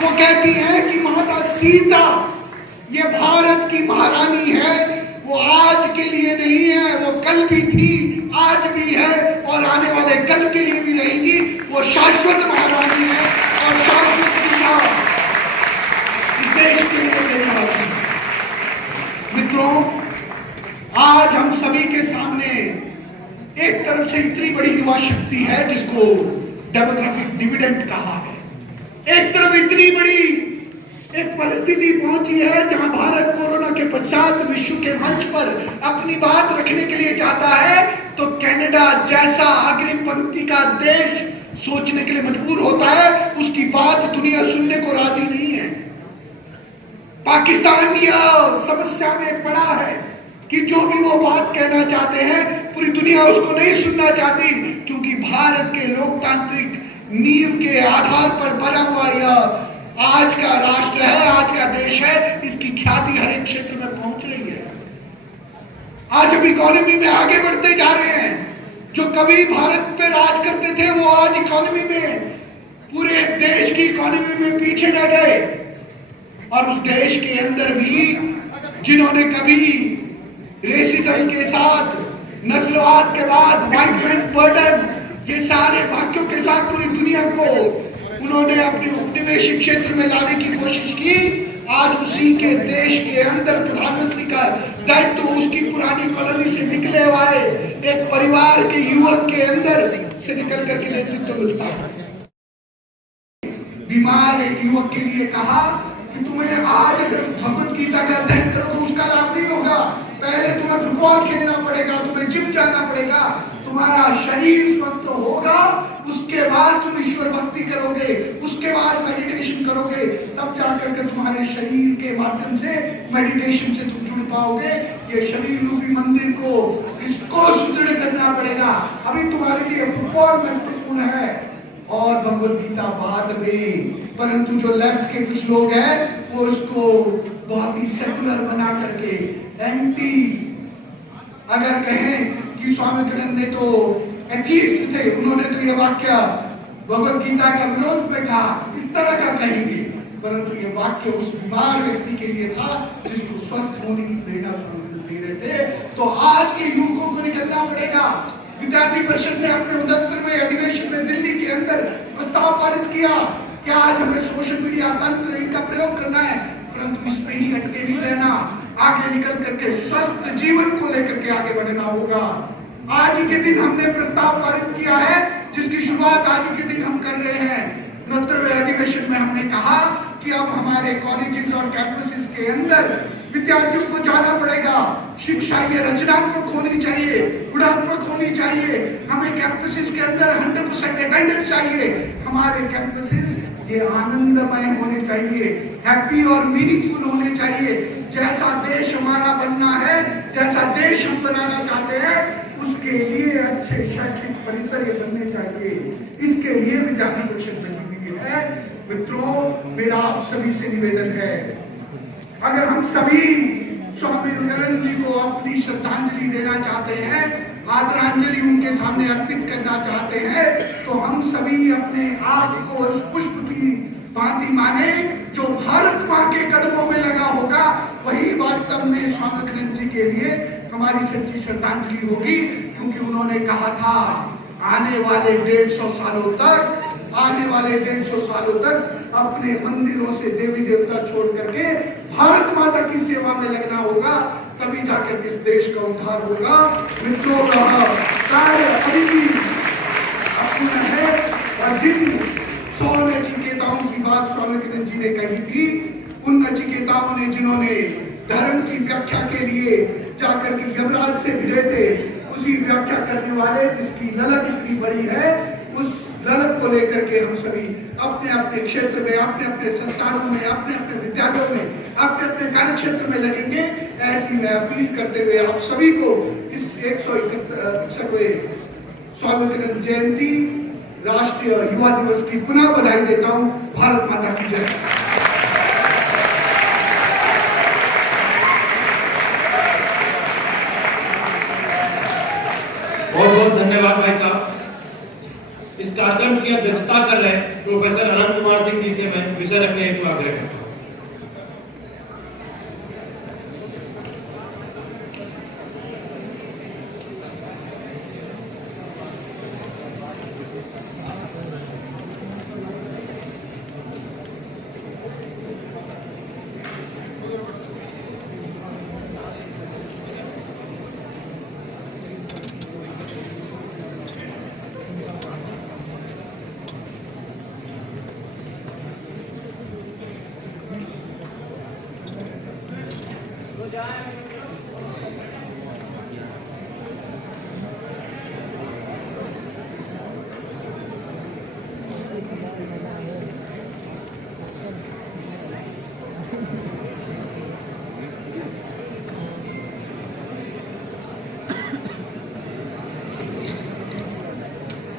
वो कहती है कि माता सीता ये भारत की महारानी है। वो आज के लिए नहीं है, वो कल भी थी, आज भी है और आने वाले कल के लिए भी रहेगी। वो शाश्वत महारानी है और शाश्वत दिशा देश के लिए देने वाली है। मित्रों, आज हम सभी के सामने एक तरफ से इतनी बड़ी युवा शक्ति है जिसको डेमोग्राफिक डिविडेंड कहा है। एक तरफ इतनी बड़ी एक परिस्थिति पहुंची है जहां भारत कोरोना के पश्चात विश्व के मंच पर अपनी बात रखने के लिए चाहता है, तो कनाडा जैसा अग्रिम पंक्ति का देश सोचने के लिए मजबूर होता है। उसकी बात दुनिया सुनने को राजी नहीं है। पाकिस्तान यह समस्या में पड़ा है कि जो भी वो बात कहना चाहते हैं पूरी दुनिया उसको नहीं सुनना चाहती, क्योंकि भारत के लोकतांत्रिक नींव के आधार पर बना हुआ यह आज का राष्ट्र है, आज का देश है। इसकी ख्याति हर एक क्षेत्र में पहुंच रही है। आज हम इकोनॉमी में आगे बढ़ते जा रहे हैं। जो कभी भारत पे राज करते थे वो आज इकोनॉमी में, पूरे देश की इकोनॉमी में पीछे रह गए। और उस देश के अंदर भी जिन्होंने कभी रेसिज्म के साथ नस्लवाद के बाद व्हाइट मैन्स बर्डन, ये सारे वाक्यों के साथ पूरी दुनिया को उन्होंने अपने उपनिवेशिक क्षेत्र में लाने की कोशिश की। आज उसी के देश के अंदर प्रधानमंत्री का दायित्व तो उसकी पुरानी कॉलोनी से निकले हुए एक परिवार के युवक के अंदर से निकल करके नेतृत्व मिलता है। बीमार एक युवक के लिए कहा कि तुम्हें आज अगर भगवत गीता का अध्ययन करोगे उसका लाभ नहीं होगा, पहले तुम्हें फुटबॉल खेलना पड़ेगा, तुम्हें जिम जाना पड़ेगा, तुम्हारा शरीर स्वस्थ होगा, उसके बाद तुम ईश्वर भक्ति करोगे, उसके बाद मेडिटेशन करोगे, तब जाकर के तुम्हारे शरीर के माध्यम से मेडिटेशन से तुम जुड़ पाओगे। ये शरीर रूपी मंदिर को इसको सुदृढ़ करना पड़ेगा। अभी तुम्हारे लिए फुटबॉल महत्वपूर्ण है और भगवत गीता बाद में, परंतु जो लेफ्ट के कुछ लोग हैं वो इसको बहुत ही सेकुलर बना करके एंटी, अगर कहें कि स्वामी विवेकानंद ने तो एथीस्ट थे, उन्होंने तो ये वाक्य भगवत गीता का विरोध में कहा, इस तरह का कहेंगे, परंतु ये वाक्य उस बीमार व्यक्ति के लिए था जिसको स्वस्थ होने की प्रेरणा स्वामी दे रहे थे। तो आज के युवकों को निकलना पड़ेगा। विद्यार्थी परिषद ने अपने 69वें अधिवेशन में दिल्ली के अंदर प्रस्ताव पारित किया कि आज हमें सोशल मीडिया तंत्र इनका प्रयोग करना है, परंतु इसमें ही अटके नहीं रहना, आगे निकल करके स्वस्थ जीवन को लेकर के आगे बढ़ना होगा। आज ही के दिन हमने प्रस्ताव पारित किया है जिसकी शुरुआत आज ही के दिन हम कर रहे हैं। 69वें अधिवेशन में हमने कहा कि अब हमारे कॉलेजेस और कैंपसेस के अंदर विद्यार्थियों को जाना पड़ेगा। शिक्षा ये रचनात्मक होनी चाहिए, गुणात्मक होनी चाहिए। हमें कैंपसेस के अंदर 100% अटेंडेंस चाहिए। हमारे कैंपसेस ये आनंदमय होने चाहिए, हैप्पी और मीनिंगफुल होने चाहिए। जैसा देश हमारा बनना है, जैसा देश हम बनाना चाहते हैं, उसके लिए अच्छे शैक्षिक परिसर ये बनने चाहिए। इसके लिए विद्यार्थी परिषद बनी हुई है। मित्रों, मेरा आप सभी से निवेदन है, अगर हम सभी स्वामी विवेकानंद जी को अपनी श्रद्धांजलि देना चाहते हैं, आदरांजलि उनके सामने अर्पित करना चाहते हैं, तो हम सभी अपने आप को उस पुष्प की भांति माने जो भारत मां के कदमों में लगा होगा, वही वास्तव में स्वामी विवेकानंद जी के लिए हमारी सच्ची श्रद्धांजलि होगी। क्योंकि उन्होंने कहा था आने वाले 150 सालों तक अपने मंदिरों से देवी देवता छोड़ करके भारत माता की सेवा में लगना होगा, तभी जाकर इस देश का उद्धार होगा। मित्रों, का कार्य अभी भी अपूर्ण है और जिन 100 नचिकेताओं की बात स्वामी विवेकानंद जी ने कही थी, उन नचिकेताओं ने जिन्होंने धर्म की व्याख्या के लिए जाकर के यमराज से भिड़े थे, उसी व्याख्या करने वाले जिसकी ललक इतनी बड़ी है, उस ललक को लेकर के हम सभी अपने अपने क्षेत्र में, अपने अपने संस्थानों में, अपने अपने विद्यालयों में, अपने अपने कार्य क्षेत्र में लगेंगे। ऐसी मैं अपील करते हुए आप सभी को इस 161वें स्वामी विवेकानंद जयंती राष्ट्रीय युवा दिवस की पुनः बधाई देता हूँ। भारत माता की जय। बहुत बहुत धन्यवाद भाई साहब। इस कार्यक्रम की अध्यक्षता कर रहे प्रोफेसर अनंत कुमार सिंह जी से मैं विषय रखने हेतु आग्रह करता हूँ।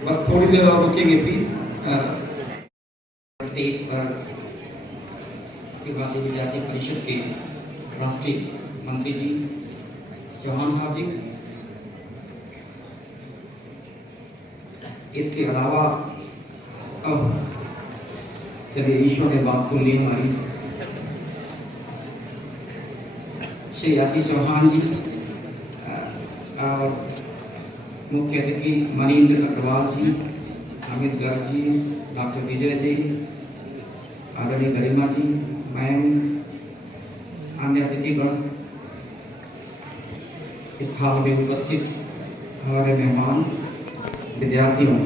बस थोड़ी देर और रुकेंगे प्लीज। स्टेज पर भारतीय विद्यार्थी परिषद के राष्ट्रीय मंत्री जी चौहान साहब जी, इसके अलावा अब चलिए ईश्वर ने बात सुन ली हमारी, श्री आशीष चौहान जी और मुख्य अतिथि मनीन्द्र अग्रवाल जी, अमित गर्ग जी, डॉक्टर विजय जी, आदरणीय गरिमा जी, मैम, अन्य अतिथिगण, इस हाल में उपस्थित हमारे मेहमान, विद्यार्थियों,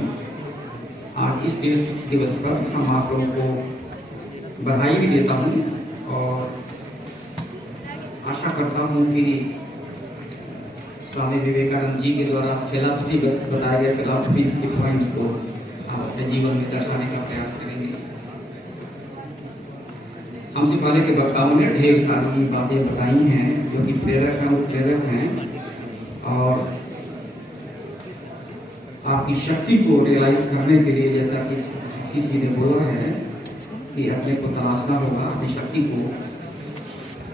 आज इस दिवस पर हम आप लोगों को बधाई भी देता हूँ और आशा करता हूँ कि स्वामी विवेकानंद जी के द्वारा फिलॉसफी बताए गए फिलॉसफी के पॉइंट्स को आप अपने जीवन में दर्शाने का प्रयास करेंगे। हमसे पहले के वक्ताओं ने ढेर सारी बातें बताई हैं जो कि प्रेरक हैं, उत्प्रेरक हैं और आपकी शक्ति को रियलाइज करने के लिए, जैसा कि किसी जी ने बोला है कि अपने को तलाशना होगा, अपनी शक्ति को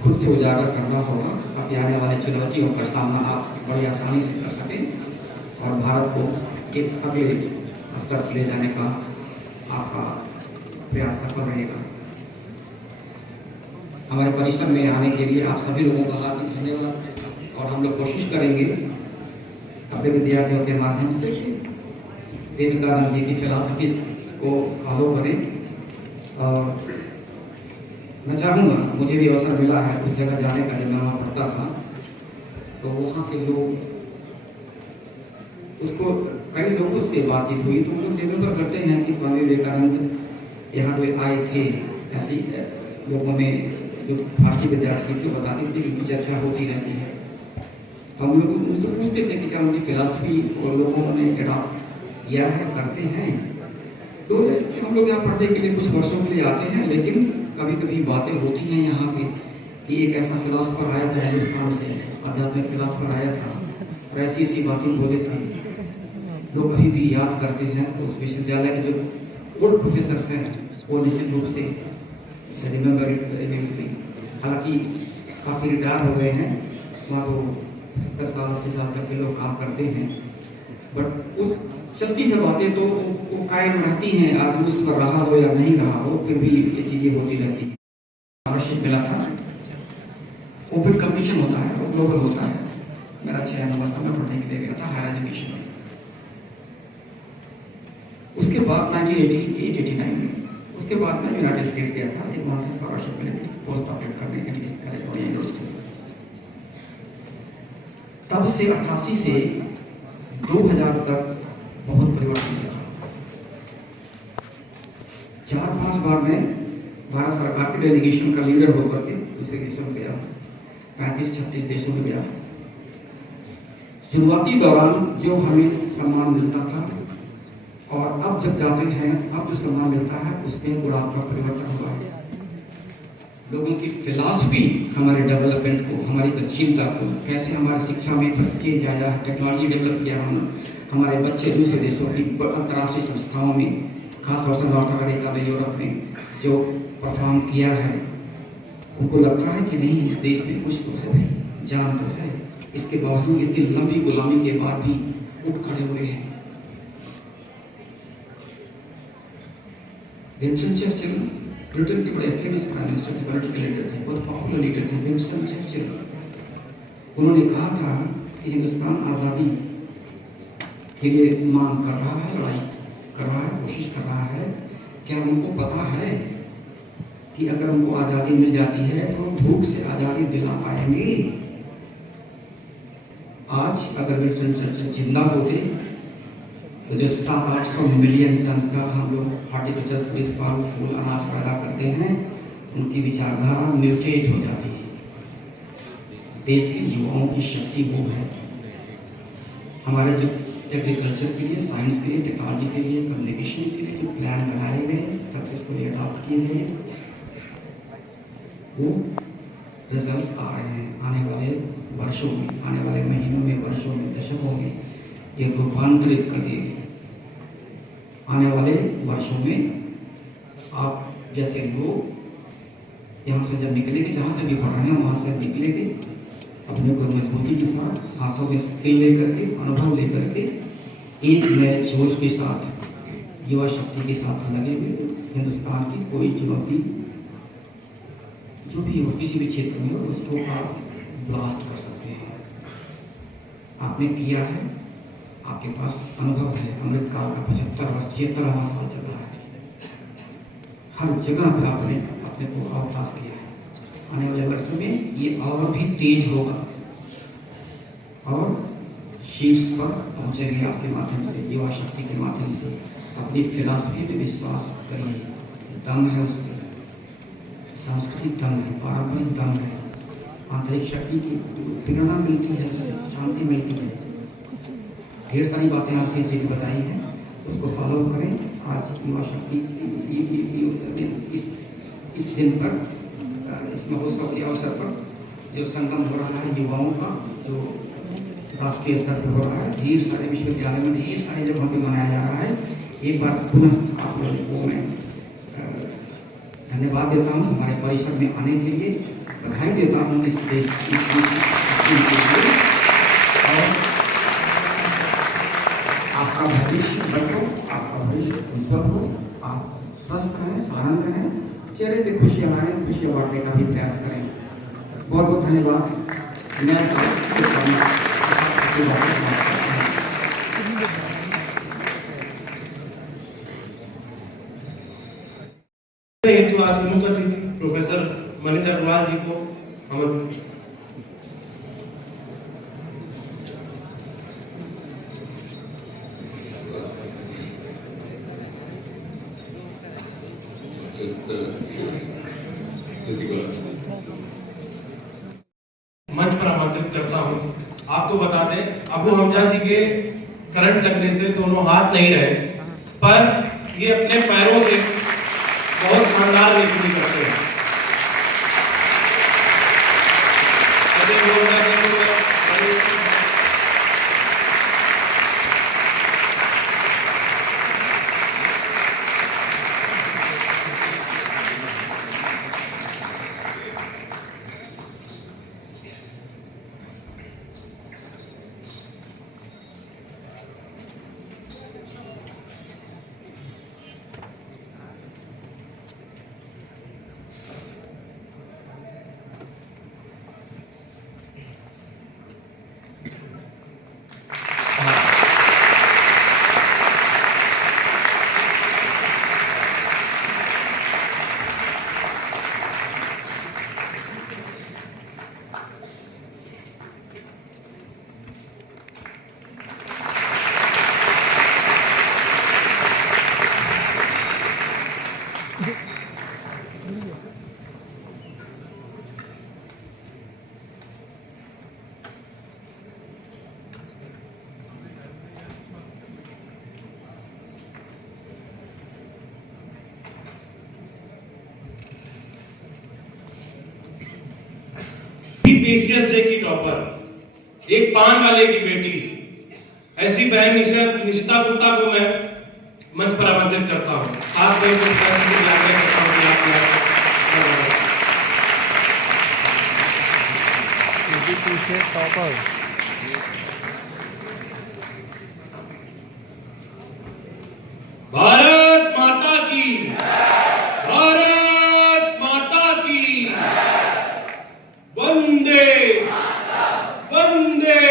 खुद से उजागर करना होगा ताकि आने वाले चुनौतियों का सामना आप बड़ी आसानी से कर सकें और भारत को एक अगले स्तर पर ले जाने का आपका प्रयास सफल रहेगा। हमारे परिसर में आने के लिए आप सभी लोगों का हार्दिक धन्यवाद और हम लोग कोशिश करेंगे अपने विद्यार्थियों के माध्यम से विवेकानंद जी की फिलॉसफी को फॉलो करें और मैं चाहूँगा, मुझे भी अवसर मिला है उस जगह जाने का जब मैं वहाँ पढ़ता था तो वहाँ के लोग उसको कई लोगों से बातचीत हुई तो लोग रिमेम्बर करते हैं कि स्वामी विवेकानंद यहाँ पे आए थे। ऐसे ही लोगों में जो भारतीय विद्यार्थी थे बताते थे कि चर्चा होती रहती है। हम लोग उनसे पूछते थे कि क्या उनकी फिलॉसफी और लोगों ने एडॉप्ट किया है, करते हैं। तो हम लोग यहाँ पढ़ने के लिए कुछ वर्षों के लिए आते हैं, लेकिन कभी कभी बातें होती हैं यहाँ पे कि एक ऐसा फिलॉसफर आया था हिंदुस्तान से, आध्यात्मिक फिलॉसफर आया था और ऐसी ऐसी बातें बोले थे। लोग अभी भी याद करते हैं। तो उस विश्वविद्यालय के जो ओल्ड प्रोफेसर हैं वो निश्चित रूप से रिमेम्बर इट वेरी। हालांकि काफ़ी रिटायर हो गए हैं, वहाँ तो 70 साल 80 साल तक के लोग काम करते हैं, बट वो चलती है बातें तो वो कायम रहती हैं। आदमी उस पर रहा हो या नहीं रहा हो, फिर भी ये चीज़ें होती रहती हैं। स्कॉलरशिप मिला था, ओपन कंपटीशन होता है और ग्लोबल होता है। मेरा 6 नंबर था, मैं पढ़ने के लिए गया था हायर एजुकेशन में। उसके बाद 1988-89 में उसके बाद मैं यूनाइटेड स्टेट्स गया था, एक वहाँ से स्कॉलरशिप मिली थी पोस्ट डॉक्टरेट करने के लिए कैलिफोर्निया यूनिवर्सिटी। तब से 88 से 2000 तक बहुत परिवर्तन हुआ। 4-5 बार मैं भारत सरकार के डेलीगेशन का लीडर होकर के दूसरे देशों में गया, 35-36 देशों में गया। शुरुआती दौरान जो हमें सम्मान मिलता था और अब जब जाते हैं अब जो सम्मान मिलता है उसमें गुणात्मक परिवर्तन हुआ है। लोगों की फिलॉसफी हमारे डेवलपमेंट को, हमारी गतिशीलता को, कैसे हमारी शिक्षा में चेंज आया, टेक्नोलॉजी डेवलप किया हमारे बच्चे दूसरे देशों की अंतर्राष्ट्रीय संस्थाओं में, खासतौर से नॉर्थ अमेरिका में, यूरोप में जो परफॉर्म किया है, उनको लगता है कि नहीं इस देश में कुछ तो है, जान तो है। इसके बावजूद इतनी लंबी गुलामी के बाद भी उठ खड़े हुए हैं। विंस्टन चर्चिल ब्रिटेन के बड़े फेमस प्राइम मिनिस्टर थे, पॉलिटिकल लीडर थे, बहुत पॉपुलर लीडर थे विंस्टन चर्चिल। उन्होंने कहा था कि हिंदुस्तान आज़ादी के लिए मांग कर रहा है, लड़ाई कर रहा है, कोशिश कर रहा है। क्या उनको पता है कि अगर उनको आज़ादी मिल जाती है तो भूख से आज़ादी दिला पाएंगे? आज अगर विंस्टन चर्चिल जिंदा होते तो जो 700-800 मिलियन टन का हम लोग हॉर्टिकल्चर फल फूल अनाज पैदा करते हैं, उनकी विचारधारा म्यूटेट हो जाती है। देश के युवाओं की शक्ति वो है। हमारे जो एग्रीकल्चर के लिए, साइंस के लिए, टेक्नोलॉजी के लिए, कम्युनिकेशन के लिए जो प्लान बनाए गए, सक्सेसफुली अडॉप्ट किए गए, वो रिजल्ट्स आ रहे हैं। आने वाले वर्षों में, आने वाले महीनों में, वर्षों में, दशकों में ये रूपांतरित कर देंगे। आने वाले वर्षों में आप जैसे लोग यहाँ से जब निकलेंगे, जहाँ से भी पढ़ रहे हैं वहाँ से निकलेंगे अपने को मजबूती के साथ, हाथों में स्किल लेकर के, अनुभव लेकर के, एक नए सोच के साथ, युवा शक्ति के साथ लगे हुए हिंदुस्तान की कोई चुनौती जो भी हो, किसी भी क्षेत्र में हो, उसको आप ब्लास्ट कर सकते हैं। आपने किया है, आपके पास अनुभव है, अमृत काल का 75 वर्ष 73वां साल चल रहा है। हर जगह पर आपने अपने को अभ्यास किया है। आने वाले वर्षों में ये और भी तेज होगा और शीर्ष पर पहुंचेंगे आपके माध्यम से, युवा शक्ति के माध्यम से। अपनी फिलॉसफी में विश्वास करिए, दम है उसमें, सांस्कृतिक दम है, पारंपरिक दम है, आंतरिक शक्ति की प्रेरणा मिलती है, उससे शांति मिलती है। ढेर सारी बातें आज से बताई हैं, उसको फॉलो करें। आज युवा शक्ति इस दिन पर, इस महोत्सव के अवसर पर जो संगम हो रहा है युवाओं का, जो राष्ट्रीय स्तर पर हो रहा है, ढेर सारे विश्वविद्यालय में ढेर सारी जगहों पर मनाया जा रहा है। एक बार पुनः आप लोगों को मैं धन्यवाद देता हूँ हमारे परिसर में आने के लिए, बधाई देता हूँ इस देश के लिए। और आपका भविष्य बच्चों, आपका भविष्य उज्जवल हो, आप स्वस्थ रहें, शांत रहें, चेहरे पे खुशियाँ आएँ, खुशियाँ बांटने का भी प्रयास करें। बहुत बहुत धन्यवाद। नया साल हेतु आज के मुख्य अतिथि प्रोफेसर मनीष अग्रवाल जी को हम मंच पर आमंत्रित करता हूं। आपको बता दें, अबू हमजा जी के करंट लगने से दोनों हाथ नहीं रहे, पर ये अपने पैरों से बहुत शानदार लेखनी करते हैं। पीसीएस जे की टॉपर, एक पान वाले की बेटी, ऐसी बहन निशिता गुप्ता को मैं मंच पर आमंत्रित करता हूं। आप टॉपर भारत माता की, भारत माता की, वंदे वंदे।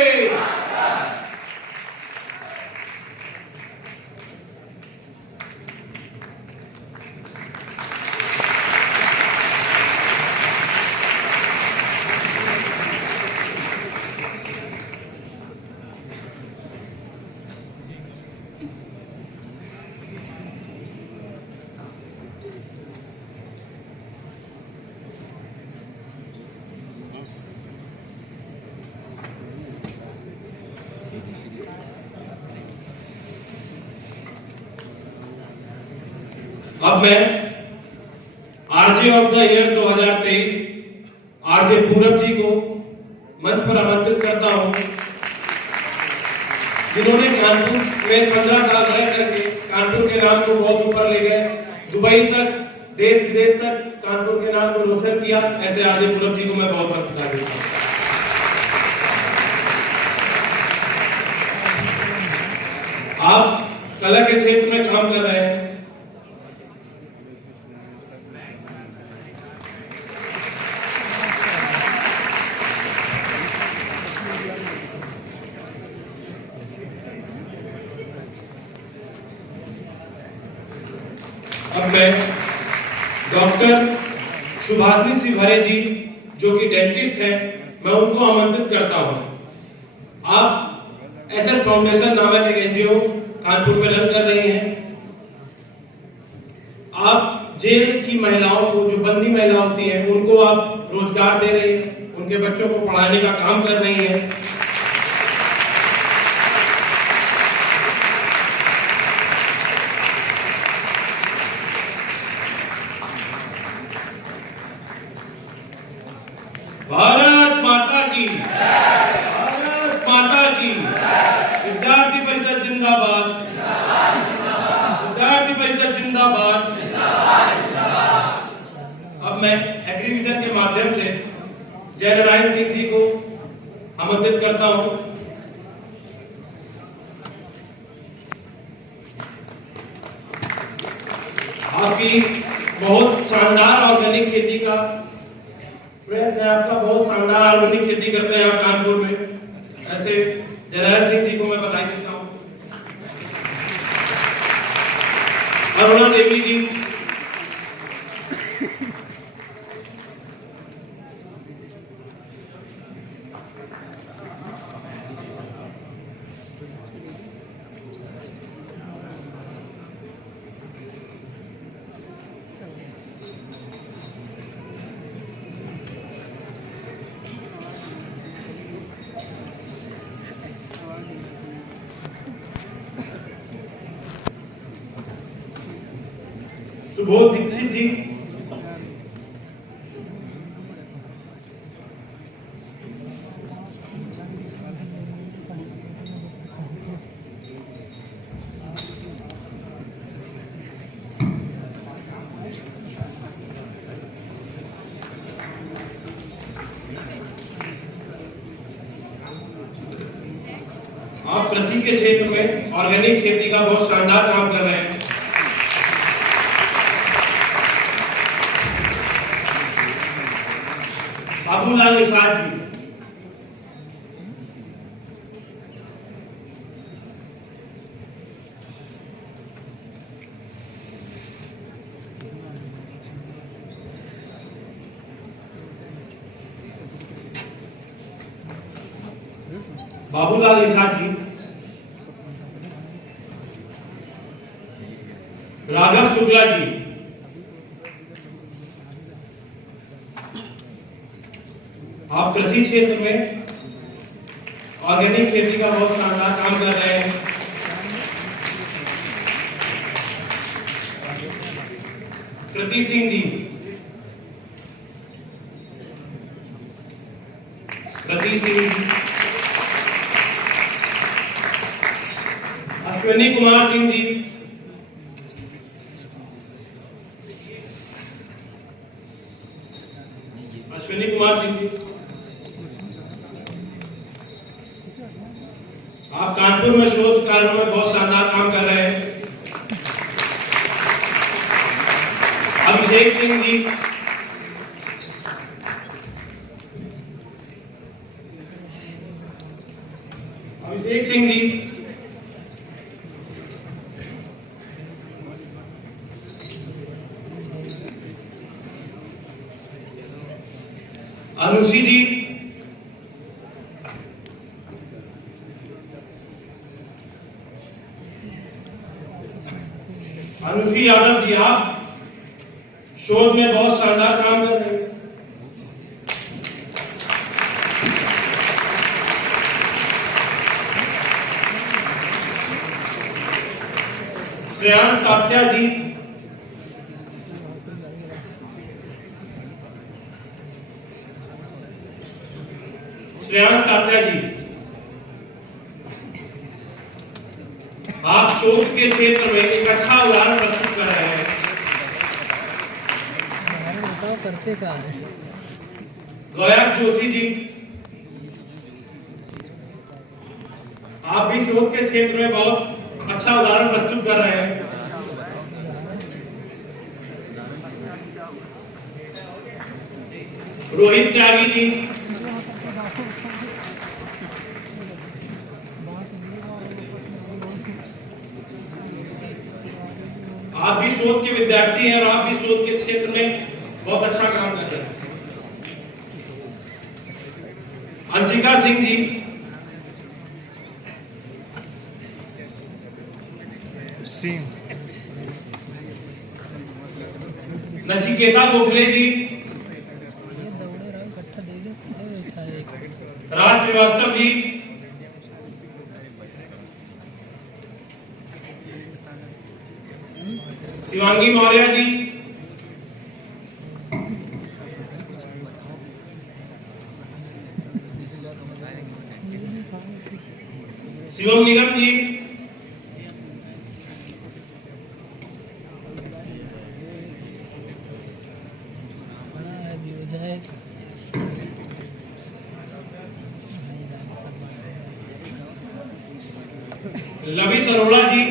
अब मैं RJ of the year 2023 RJ पूरब जी को मंच पर आमंत्रित करता हूं, जिन्होंने कानपुर में 15 साल रह करके कानपुर के नाम को बहुत ऊपर ले गए, दुबई तक, देश विदेश तक कानपुर के नाम को रोशन किया। ऐसे आरजे पूरब जी को मैं बहुत बहुत बधाई देता हूं। आप कला के क्षेत्र में काम कर रहे हैं, अब मैं डॉक्टर शुभांगी सिंह भरे जी जो कि डेंटिस्ट हैं, मैं उनको आमंत्रित करता हूं। आप एसएस फाउंडेशन नामक एक एनजीओ कानपुर में रन कर रही हैं। आप जेल की महिलाओं को, जो बंदी महिला होती हैं, उनको आप रोजगार दे रही हैं, उनके बच्चों को पढ़ाने का काम कर रही हैं। भारत माता की, भारत माता की। विद्यार्थी परिषद जिंदाबाद, विद्यार्थी परिषद जिंदाबाद। अब मैं एग्रीविजन के माध्यम से जयनारायण सिंह जी को आमंत्रित करता हूं। आपकी बहुत शानदार ऑर्गेनिक खेती का प्रयत्न है, आपका बहुत शानदार ऑर्गेनिक खेती करते हैं आप कानपुर में। ऐसे जयनारायण सिंह जी को मैं बधाई देता हूं। अरुणा देवी जी, सुबोध दीक्षित जी, आप कृषि के क्षेत्र में ऑर्गेनिक खेती का बहुत शानदार काम कर रहे हैं। बाबूलाल निषाद जी, बाबूलाल निषाद जी, राघव शुक्ला जी, आप कृषि क्षेत्र में ऑर्गेनिक खेती का बहुत शानदार काम कर रहे हैं। कृति सिंह जी, कृति सिंह जी, अश्विनी कुमार सिंह जी, अश्विनी कुमार सिंह जी, आप कानपुर में शोध कार्यों में बहुत शानदार काम कर रहे हैं। अभिषेक सिंह जी, अभिषेक सिंह जी, अनुषी जी, अनुषी यादव जी, आप शोध में बहुत शानदार काम कर रहे हैं। श्रेयांश तात्या जी, श्रेयांश तात्या जी, आप शोध के क्षेत्र में एक अच्छा उदाहरण प्रस्तुत कर रहे हैं। करते क्या है? लोयाक जोशी जी, आप भी शोध के क्षेत्र में बहुत अच्छा उदाहरण प्रस्तुत कर रहे हैं। रोहित त्यागी जी, आप भी शोध के विद्यार्थी हैं और आप भी शोध के क्षेत्र में बहुत अच्छा काम कर रहे हैं। अंशिका सिंह जी, नचिकेता गोखले जी, राज श्रीवास्तव जी, शिवांगी मौर्य जी, शिवम निगम जी, लवी सरोड़ा जी,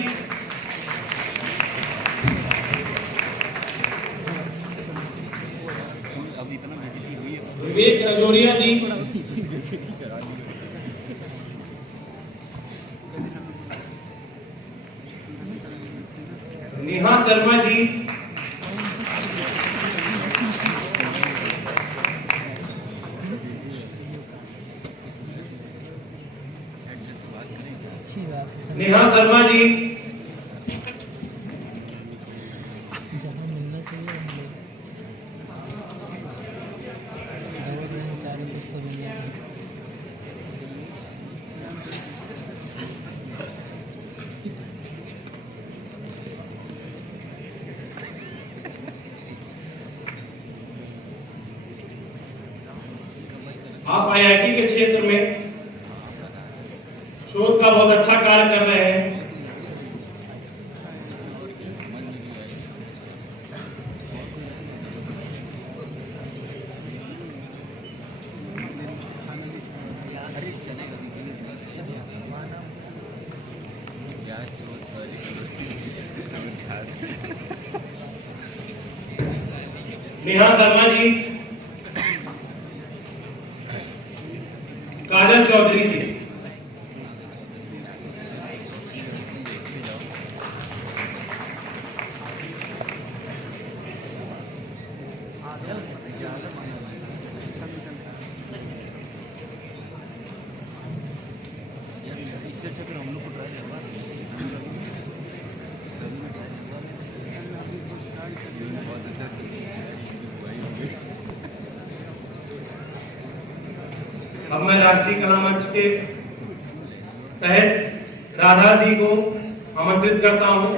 विवेक रजोरिया जी, नेहा शर्मा जी, नेहा शर्मा जी, जहाँ मिलना चाहिए हम लोग तो मिल जाए। आप आईआईटी के क्षेत्र में शोध का बहुत अच्छा कार्य कर रहे हैं। नेहा शर्मा जी, काजल चौधरी जी, इससे अच्छा फिर हम लोग को ट्राई अब मैं राष्ट्रीय कला मंच के तहत राधा दी को आमंत्रित करता हूं।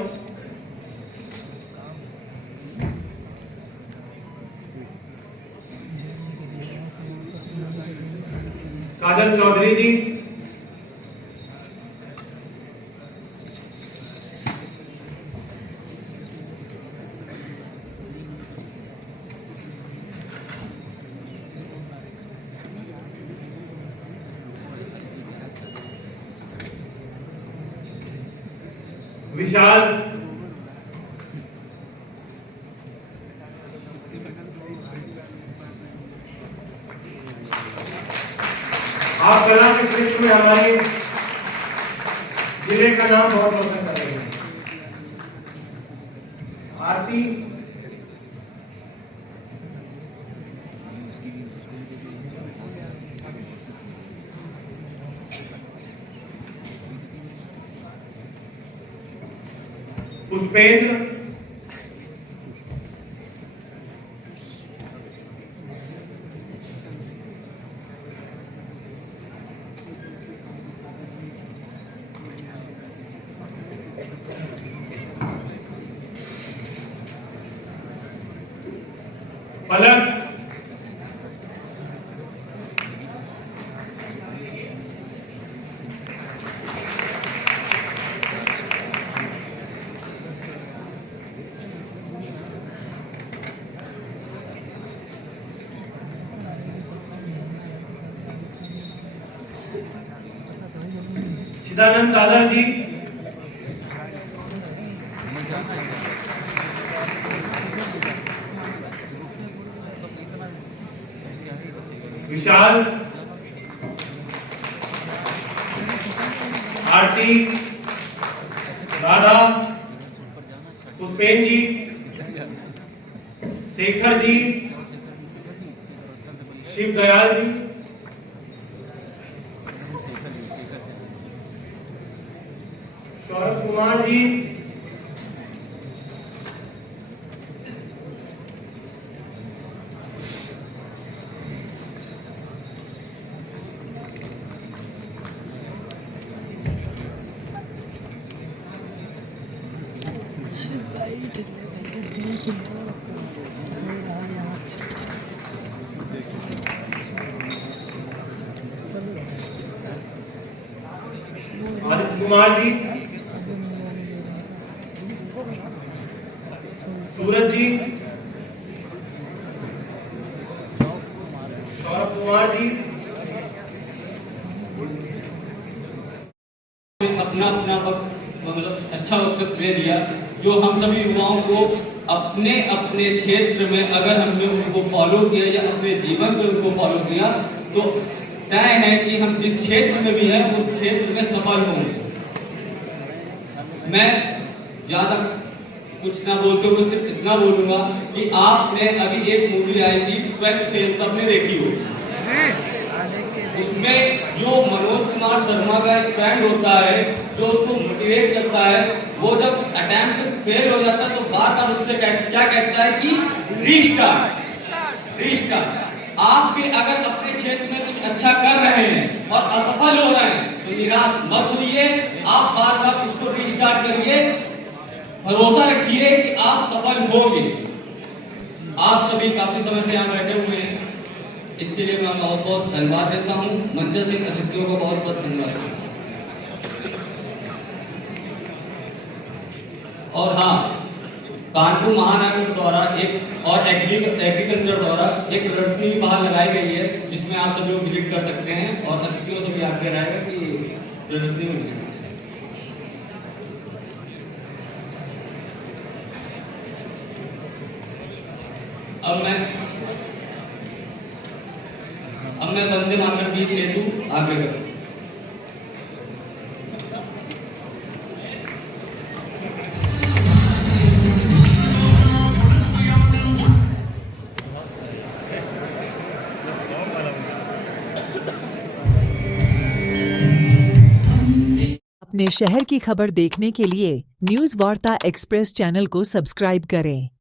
काजल चौधरी जी, विशाल, आप कला के क्षेत्र में हमारे जिले का नाम बहुत रोशन कर रहे हैं। आरती, पुष्पेंद्र, पलक, चिदानंद दादर जी, विशाल, आरती, राधा, पुष्पेंद्र जी, शेखर जी, शिव दयाल जी, सौरभ कुमार जी, आदित्य कुमार जी, सूरज जी, सौरभ कुमार जी, अपना अपना वक्त मतलब अच्छा वक्त दे दिया, जो हम सभी युवाओं को अपने अपने क्षेत्र में अगर हमने उनको फॉलो किया या अपने जीवन में उनको फॉलो किया तो तय है कि हम जिस क्षेत्र में भी हैं उस क्षेत्र में सफल होंगे। मैं ज्यादा कुछ ना बोलते हुए सिर्फ इतना बोलूंगा कि आपने अभी एक मूवी आई थी 12th फेल, सबने देखी होगी। उसमें जो मनोज कुमार शर्मा का एक फ्रेंड होता है जो उसको मोटिवेट करता है, वो जब अटेम्प्ट फेल हो जाता है तो बार बार उससे क्या कहता है कि रीस्टार्ट। आप भी अगर अपने क्षेत्र में कुछ अच्छा कर रहे हैं और असफल हो रहे हैं तो निराश मत होइए, आप बार बार उसको रीस्टार्ट करिए, भरोसा रखिए कि आप सफल होंगे। आप सभी काफी समय से यहाँ बैठे हुए हैं, इसके लिए मैं बहुत बहुत धन्यवाद देता हूँ। मंच सिंह अतिथियों को बहुत बहुत धन्यवाद। और हाँ, कानपुर महानगर द्वारा एक और एग्रीकल्चर द्वारा एक प्रदर्शनी बाहर लगाई गई है जिसमें आप सब लोग विजिट कर सकते हैं और अतिथियों से भी आग्रह रहेगा कि प्रदर्शनी में अब मैं वंदे मातरम गीत हेतु आग्रह करूं। अपने शहर की खबर देखने के लिए न्यूज़ वार्ता एक्सप्रेस चैनल को सब्सक्राइब करें।